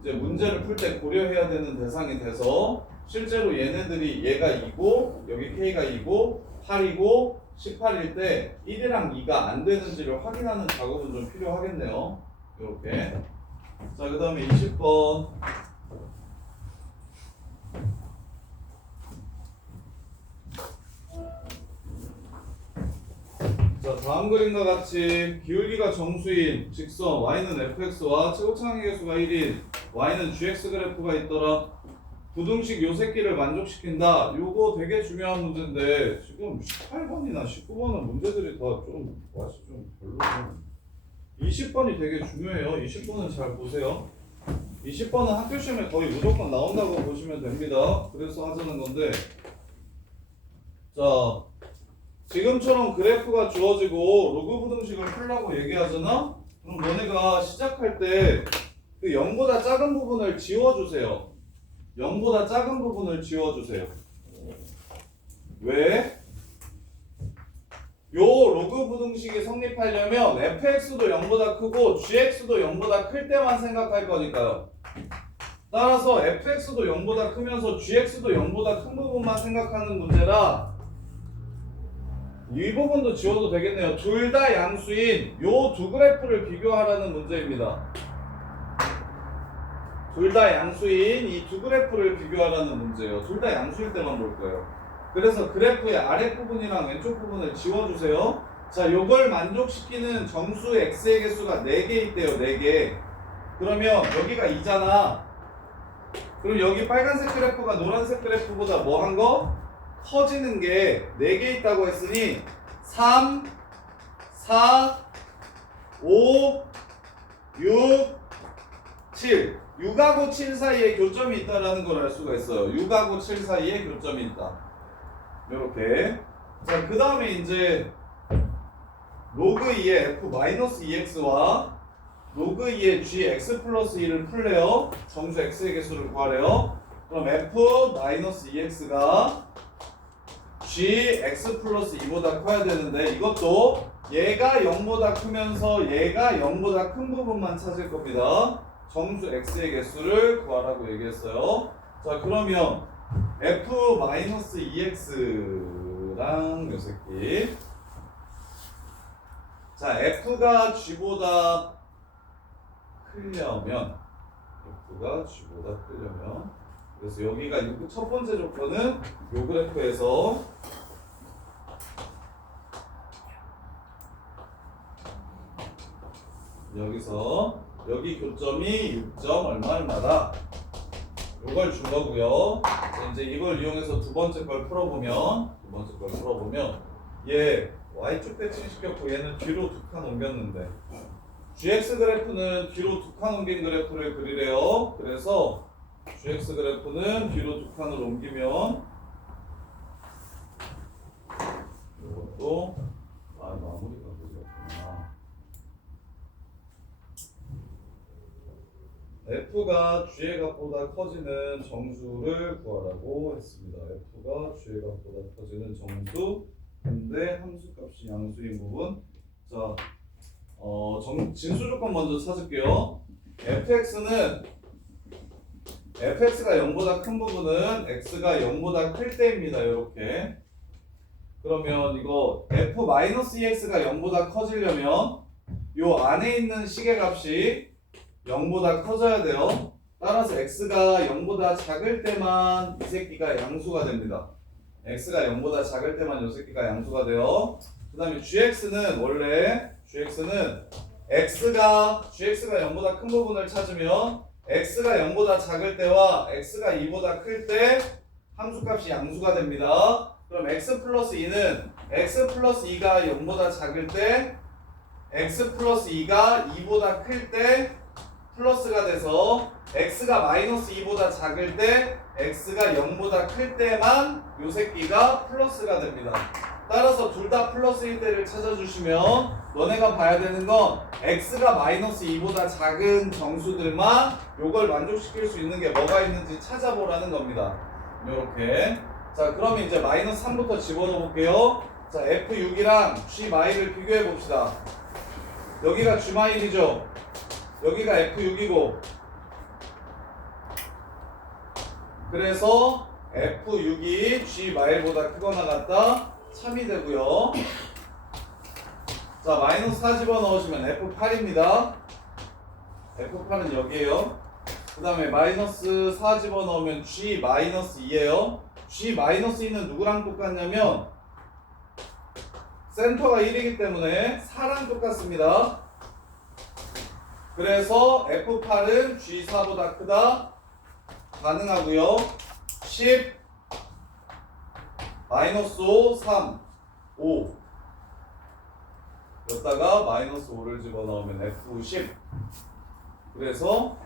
이제 문제를 풀 때 고려해야 되는 대상이 돼서 실제로 얘네들이 얘가 2고 여기 k가 2고 8이고 18일 때 1이랑 2가 안 되는지를 확인하는 작업은 좀 필요하겠네요. 이렇게. 자, 그 다음에 20번. 자, 다음 그림과 같이 기울기가 정수인 직선 y는 fx와 최고차항의 개수가 1인 y는 gx 그래프가 있더라. 부등식 요 새끼를 만족시킨다. 요거 되게 중요한 문제인데 지금 18번이나 19번은 문제들이 다 좀 맛이 좀 별로고 20번이 되게 중요해요. 20번은 잘 보세요. 20번은 학교 시험에 거의 무조건 나온다고 보시면 됩니다. 그래서 하자는 건데 자 지금처럼 그래프가 주어지고 로그 부등식을 풀라고 얘기하잖아? 그럼 너네가 시작할 때 그 0보다 작은 부분을 지워주세요. 0보다 작은 부분을 지워주세요. 왜? 요 로그 부등식이 성립하려면 fx도 0보다 크고 gx도 0보다 클 때만 생각할 거니까요. 따라서 fx도 0보다 크면서 gx도 0보다 큰 부분만 생각하는 문제라 이 부분도 지워도 되겠네요. 둘 다 양수인 요 두 그래프를 비교하라는 문제입니다. 둘 다 양수인 이 두 그래프를 비교하라는 문제예요. 둘 다 양수일 때만 볼 거예요. 그래서 그래프의 아랫부분이랑 왼쪽 부분을 지워주세요. 자, 요걸 만족시키는 정수 x의 개수가 4개 있대요. 4개. 그러면 여기가 2잖아. 그럼 여기 빨간색 그래프가 노란색 그래프보다 뭐 한 거? 커지는 게 4개 있다고 했으니 3, 4, 5, 6, 7 6하고 7 사이에 교점이 있다라는 걸 알 수가 있어요. 6하고 7 사이에 교점이 있다. 요렇게. 자, 그 다음에 이제 로그 2의 f-2x와 로그 2의 gx 플러스 2를 풀래요. 정수 x의 개수를 구하래요. 그럼 f-2x가 gx 플러스 2보다 커야 되는데 이것도 얘가 0보다 크면서 얘가 0보다 큰 부분만 찾을 겁니다. 정수 x의 개수를 구하라고 얘기했어요. 자, 그러면 f-2x랑 요 새끼. 자, f가 g보다 크려면 그래서 여기가 첫 번째 조건은 요 그래프에서 여기서 여기 교점이 6점 얼마다 요걸 준 거고요. 이제 이걸 이용해서 두 번째 걸 풀어보면 얘 y축 대칭시켰고 얘는 뒤로 2칸 옮겼는데 gx 그래프는 뒤로 2칸 옮긴 그래프를 그리래요. 그래서 gx 그래프는 뒤로 2칸을 옮기면 이것도 마무리가 되었구나. f가 g의 값보다 커지는 정수를 구하라고 했습니다. f가 g의 값보다 커지는 정수 근데 함수값이 양수인 부분. 자, 진수 조건 먼저 찾을게요. fx가 0보다 큰 부분은 x가 0보다 클 때입니다. 이렇게. 그러면 이거 f-2x가 0보다 커지려면 요 안에 있는 시계값이 0보다 커져야 돼요. 따라서 x가 0보다 작을 때만 이 새끼가 양수가 됩니다. x가 0보다 작을 때만 이 새끼가 양수가 돼요. 그 다음에 gx는 원래 x가 0보다 큰 부분을 찾으면 x가 0보다 작을 때와 x가 2보다 클 때 함수값이 양수가 됩니다. 그럼 x 플러스 2는 x 플러스 2가 0보다 작을 때 x 플러스 2가 2보다 클 때 플러스가 돼서 x가 마이너스 2보다 작을 때 x가 0보다 클 때만 요 새끼가 플러스가 됩니다. 따라서 둘 다 플러스일 때를 찾아주시면 너네가 봐야 되는 건 x가 마이너스 2보다 작은 정수들만 요걸 만족시킬 수 있는 게 뭐가 있는지 찾아보라는 겁니다. 요렇게. 자, 그러면 이제 마이너스 3부터 집어넣어 볼게요. 자, F6이랑 G-를 비교해 봅시다. 여기가 G-이죠. 여기가 F6이고. 그래서 F6이 G-보다 크거나 같다. 참이 되고요. 자, 마이너스 4 집어넣으시면 F8입니다. F8은 여기에요. 그 다음에 마이너스 4 집어넣으면 G-2예요. G-2는 누구랑 똑같냐면 센터가 1이기 때문에 4랑 똑같습니다. 그래서 F8은 G4보다 크다. 가능하고요. 10 마이너스 5, 3, 5 여기다가 마이너스 5를 집어넣으면 F10. 그래서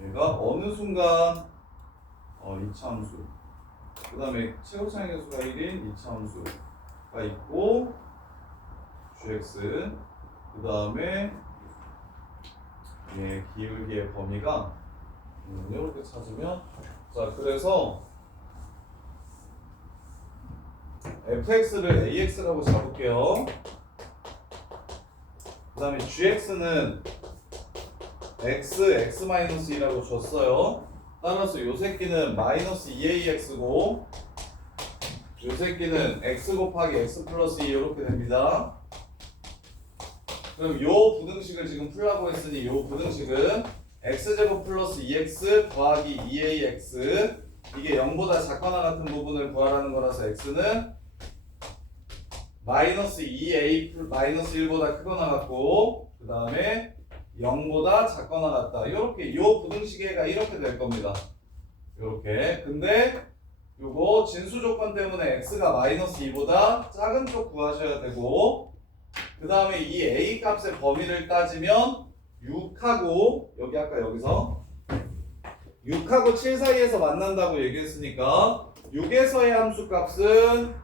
얘가 어느 순간 이차함수, 그 다음에 최고차의 개수가 1인 이차함수가 있고 gx, 그 다음에 기울기의 범위가 이렇게 찾으면, 자, 그래서 fx를 ax라고 잡을게요. 그 다음에 gx는 x-2라고 줬어요. 따라서 요 새끼는 마이너스 2ax고 요 새끼는 x 곱하기 x 플러스 2 이렇게 됩니다. 그럼 요 부등식을 지금 풀라고 했으니 요 부등식은 x제곱 플러스 2x 더하기 2ax, 이게 0보다 작거나 같은 부분을 구하라는 거라서 x는 마이너스 2a 마이너스 1보다 크거나 같고, 그 다음에 0보다 작거나 같다. 이렇게 요 부등식에가 이렇게 될 겁니다. 이렇게. 근데 요거 진수 조건 때문에 x가 마이너스 2보다 작은 쪽 구하셔야 되고, 그 다음에 이 a 값의 범위를 따지면 6하고 여기 아까 여기서 6하고 7 사이에서 만난다고 얘기했으니까 6에서의 함수 값은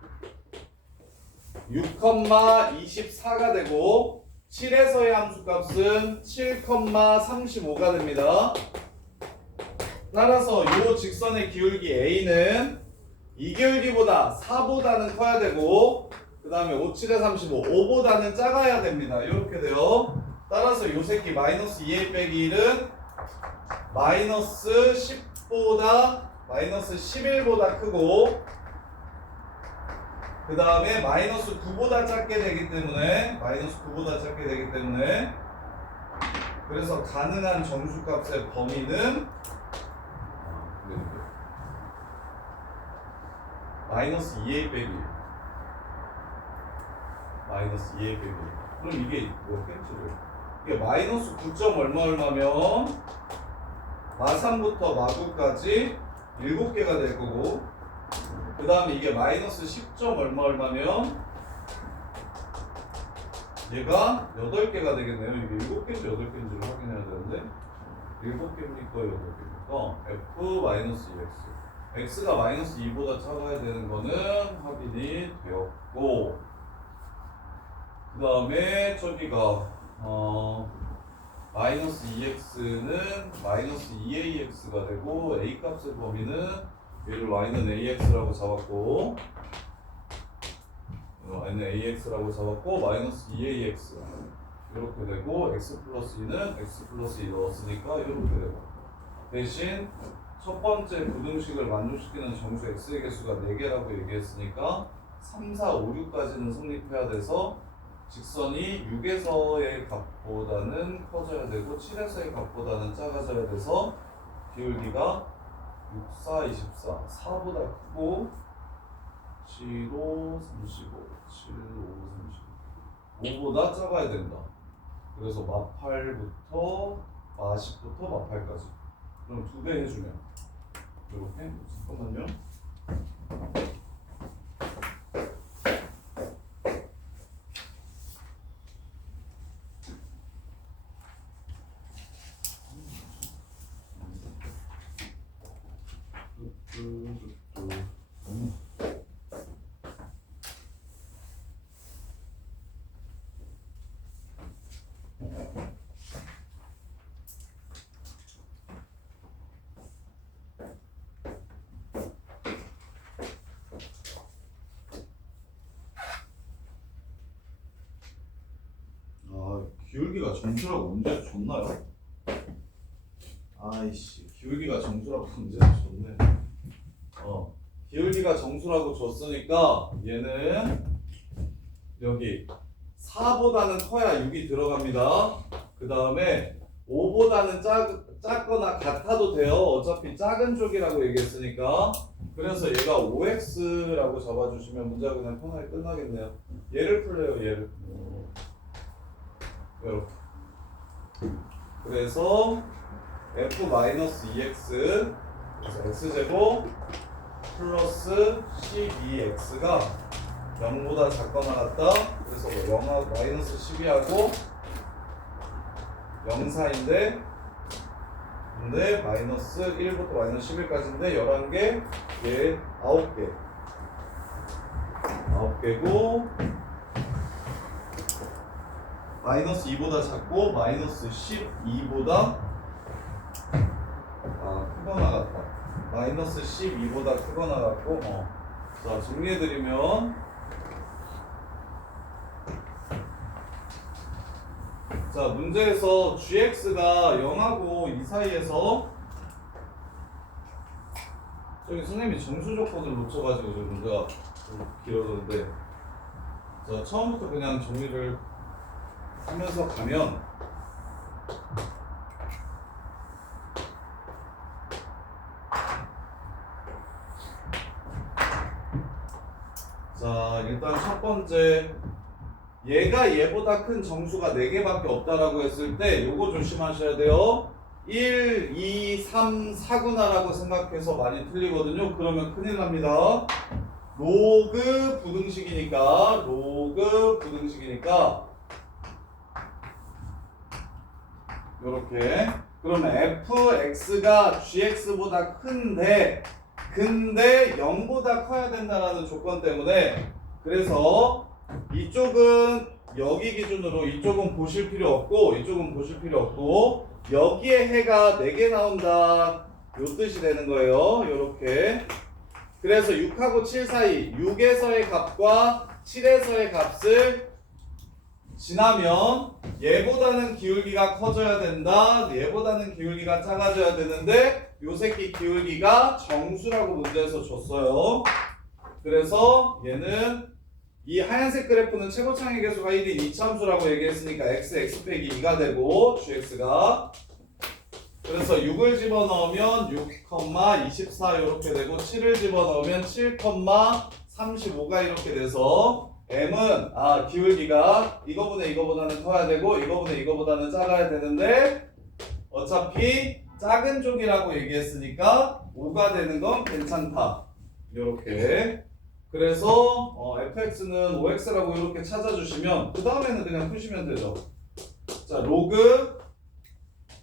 6,24가 되고 7에서의 함수 값은 7,35가 됩니다. 따라서 이 직선의 기울기 A는 이 기울기보다 4보다는 커야 되고, 그 다음에 5, 7에 35, 5보다는 작아야 됩니다. 이렇게 돼요. 따라서 이 새끼 마이너스 2a 빼기 1은 마이너스 10보다 마이너스 11보다 크고, 그 다음에 마이너스 9보다 작게 되기 때문에 그래서 가능한 정수값의 범위는 마이너스 2a 빼기 마이너스 2a 빼기, 그럼 이게 뭐겠지를, 이게 마이너스 9점 얼마면 마3부터 마9까지 7개가 될 거고, 그 다음에 이게 마이너스 10점 얼마면 얘가 8개가 되겠네요. 이게 7개인지 8개인지를 확인해야 되는데 7개입니까 8개입니까? f-2x x가 마이너스 2보다 작아야 되는 거는 확인이 되었고, 그 다음에 저기가 마이너스 2x는 마이너스 2ax가 되고, a 값의 범위는 얘를 y는 ax라고 잡았고, 마이너스 2ax 이렇게 되고, x 플러스 2는 x 플러스 2 넣었으니까 이렇게 되고, 대신 첫 번째 부등식을 만족시키는 정수 x의 개수가 4개라고 얘기했으니까 3, 4, 5, 6까지는 성립해야 돼서 직선이 6에서의 값보다는 커져야 되고 7에서의 값보다는 작아져야 돼서 기울기가 6, 4, 24, 4보다 크고 7, 5, 35, 7, 5, 35 5보다 작아야 된다. 그래서 마8부터 마10부터 마8까지, 그럼 2배 해주면 이렇게, 잠깐만요. 기울기가 정수라고 언제 줬나요? 아이씨, 기울기가 정수라고 언제 줬네. 기울기가 정수라고 줬으니까 얘는 여기 4보다는 커야 6이 들어갑니다. 그 다음에 5보다는 작거나 같아도 돼요. 어차피 작은 쪽이라고 얘기했으니까. 그래서 얘가 5x라고 잡아주시면 문제가 그냥 편하게 끝나겠네요. 얘를 풀래요, 얘를. 이렇게. 그래서 f-2x 그래서 x제곱 플러스 12x가 0보다 작거나 같다. 그래서 0하고 마이너스 12하고 0사인데 근데 마이너스 1부터 마이너스 11까지인데 11개 얘 9개고 마이너스 2보다 작고 마이너스 12보다 크거나 같다. 마이너스 12보다 크거나 같고 자 정리해드리면 자 문제에서 gx가 0하고 2 사이에서 저기 선생님이 정수 조건을 놓쳐가지고 좀 문제가 좀 길어졌는데 자 처음부터 그냥 정리를 하면서 가면 자 일단 첫 번째 얘가 얘보다 큰 정수가 4개밖에 없다라고 했을 때 요거 조심하셔야 돼요. 1, 2, 3, 4구나라고 생각해서 많이 틀리거든요. 그러면 큰일 납니다. 로그 부등식이니까 요렇게 그러면 fx가 gx보다 근데 0보다 커야 된다라는 조건 때문에 그래서 이쪽은 여기 기준으로 이쪽은 보실 필요 없고 이쪽은 보실 필요 없고 여기에 해가 4개 나온다 요 뜻이 되는 거예요. 요렇게 그래서 6하고 7 사이 6에서의 값과 7에서의 값을 지나면 얘보다는 기울기가 커져야 된다 얘보다는 기울기가 작아져야 되는데 요 새끼 기울기가 정수라고 문제에서 줬어요. 그래서 얘는 이 하얀색 그래프는 최고창의 개수가 1인 이차함수라고 얘기했으니까 x 빼기 2가 되고 gx가 그래서 6을 집어넣으면 6,24 이렇게 되고 7을 집어넣으면 7,35가 이렇게 돼서 m은 기울기가 이거보다 이거보다는 커야 되고 이거보다 이거보다는 작아야 되는데 어차피 작은 쪽이라고 얘기했으니까 5가 되는 건 괜찮다 이렇게 그래서 fx는 5x라고 이렇게 찾아주시면 그 다음에는 그냥 푸시면 되죠. 자 로그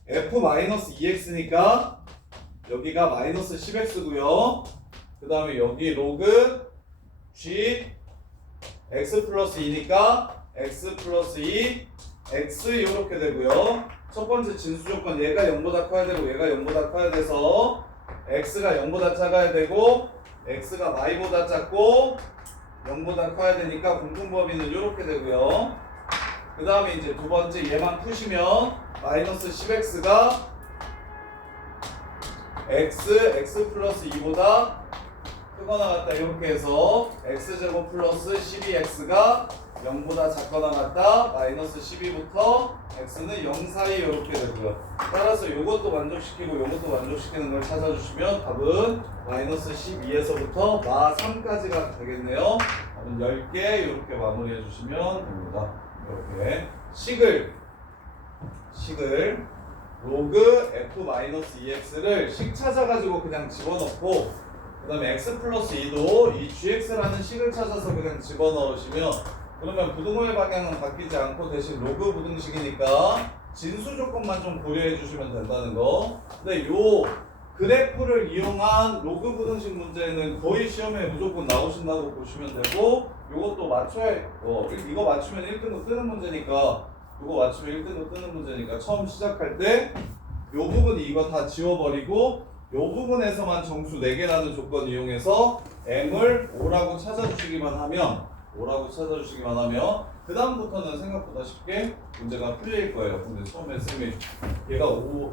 f-2x니까 여기가 마이너스 10x고요. 그 다음에 여기 로그 g x 플러스 2니까 x 플러스 2 x 이렇게 되고요. 첫 번째 진수 조건 얘가 0보다 커야 되고 얘가 0보다 커야 돼서 x가 0보다 작아야 되고 x가 y보다 작고 0보다 커야 되니까 공통범위는 이렇게 되고요. 그 다음에 이제 두 번째 얘만 푸시면 마이너스 10x가 x 플러스 2보다 크거나 같다 이렇게 해서 x제곱 플러스 12x가 0보다 작거나 같다 마이너스 12부터 x는 0 사이 이렇게 되고요. 따라서 이것도 만족시키고 이것도 만족시키는 걸 찾아주시면 답은 마이너스 12에서부터 마 3까지가 되겠네요. 답은 10개 이렇게 마무리해 주시면 됩니다. 이렇게 식을 로그 f-2x를 식 찾아가지고 그냥 집어넣고 그 다음에 x 플러스 2도 이 gx라는 식을 찾아서 그냥 집어넣으시면 그러면 부등호의 방향은 바뀌지 않고 대신 로그 부등식이니까 진수 조건만 좀 고려해 주시면 된다는 거. 근데 요 그래프를 이용한 로그 부등식 문제는 거의 시험에 무조건 나오신다고 보시면 되고 요것도 맞춰야 이거 맞추면 1등급 뜨는 문제니까 요거 맞추면 1등급 뜨는 문제니까 처음 시작할 때 요 부분 이거 다 지워버리고 요 부분에서만 정수 4개라는 조건 이용해서 m을 5라고 찾아주시기만 하면 그 다음부터는 생각보다 쉽게 문제가 풀릴 거예요. 근데 처음에 쌤이 얘가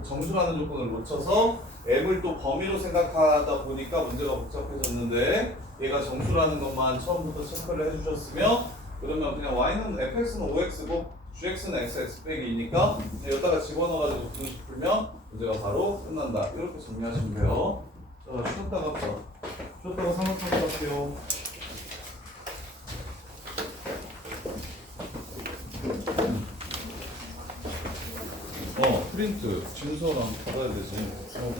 정수라는 조건을 놓쳐서 m을 또 범위로 생각하다 보니까 문제가 복잡해졌는데 얘가 정수라는 것만 처음부터 체크를 해주셨으면 그러면 그냥 y는 fx는 5x고 gx는 xx 빼기 2니까 여기다가 집어넣어가지고 분식 풀면 문제가 바로 끝난다. 이렇게 정리하시면 돼요. 자, 쉬었다가 합시다. 쉬었다가 상황평가 할게요. 프린트 진서랑 받아야 되지.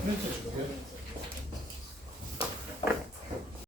프린트 줄게.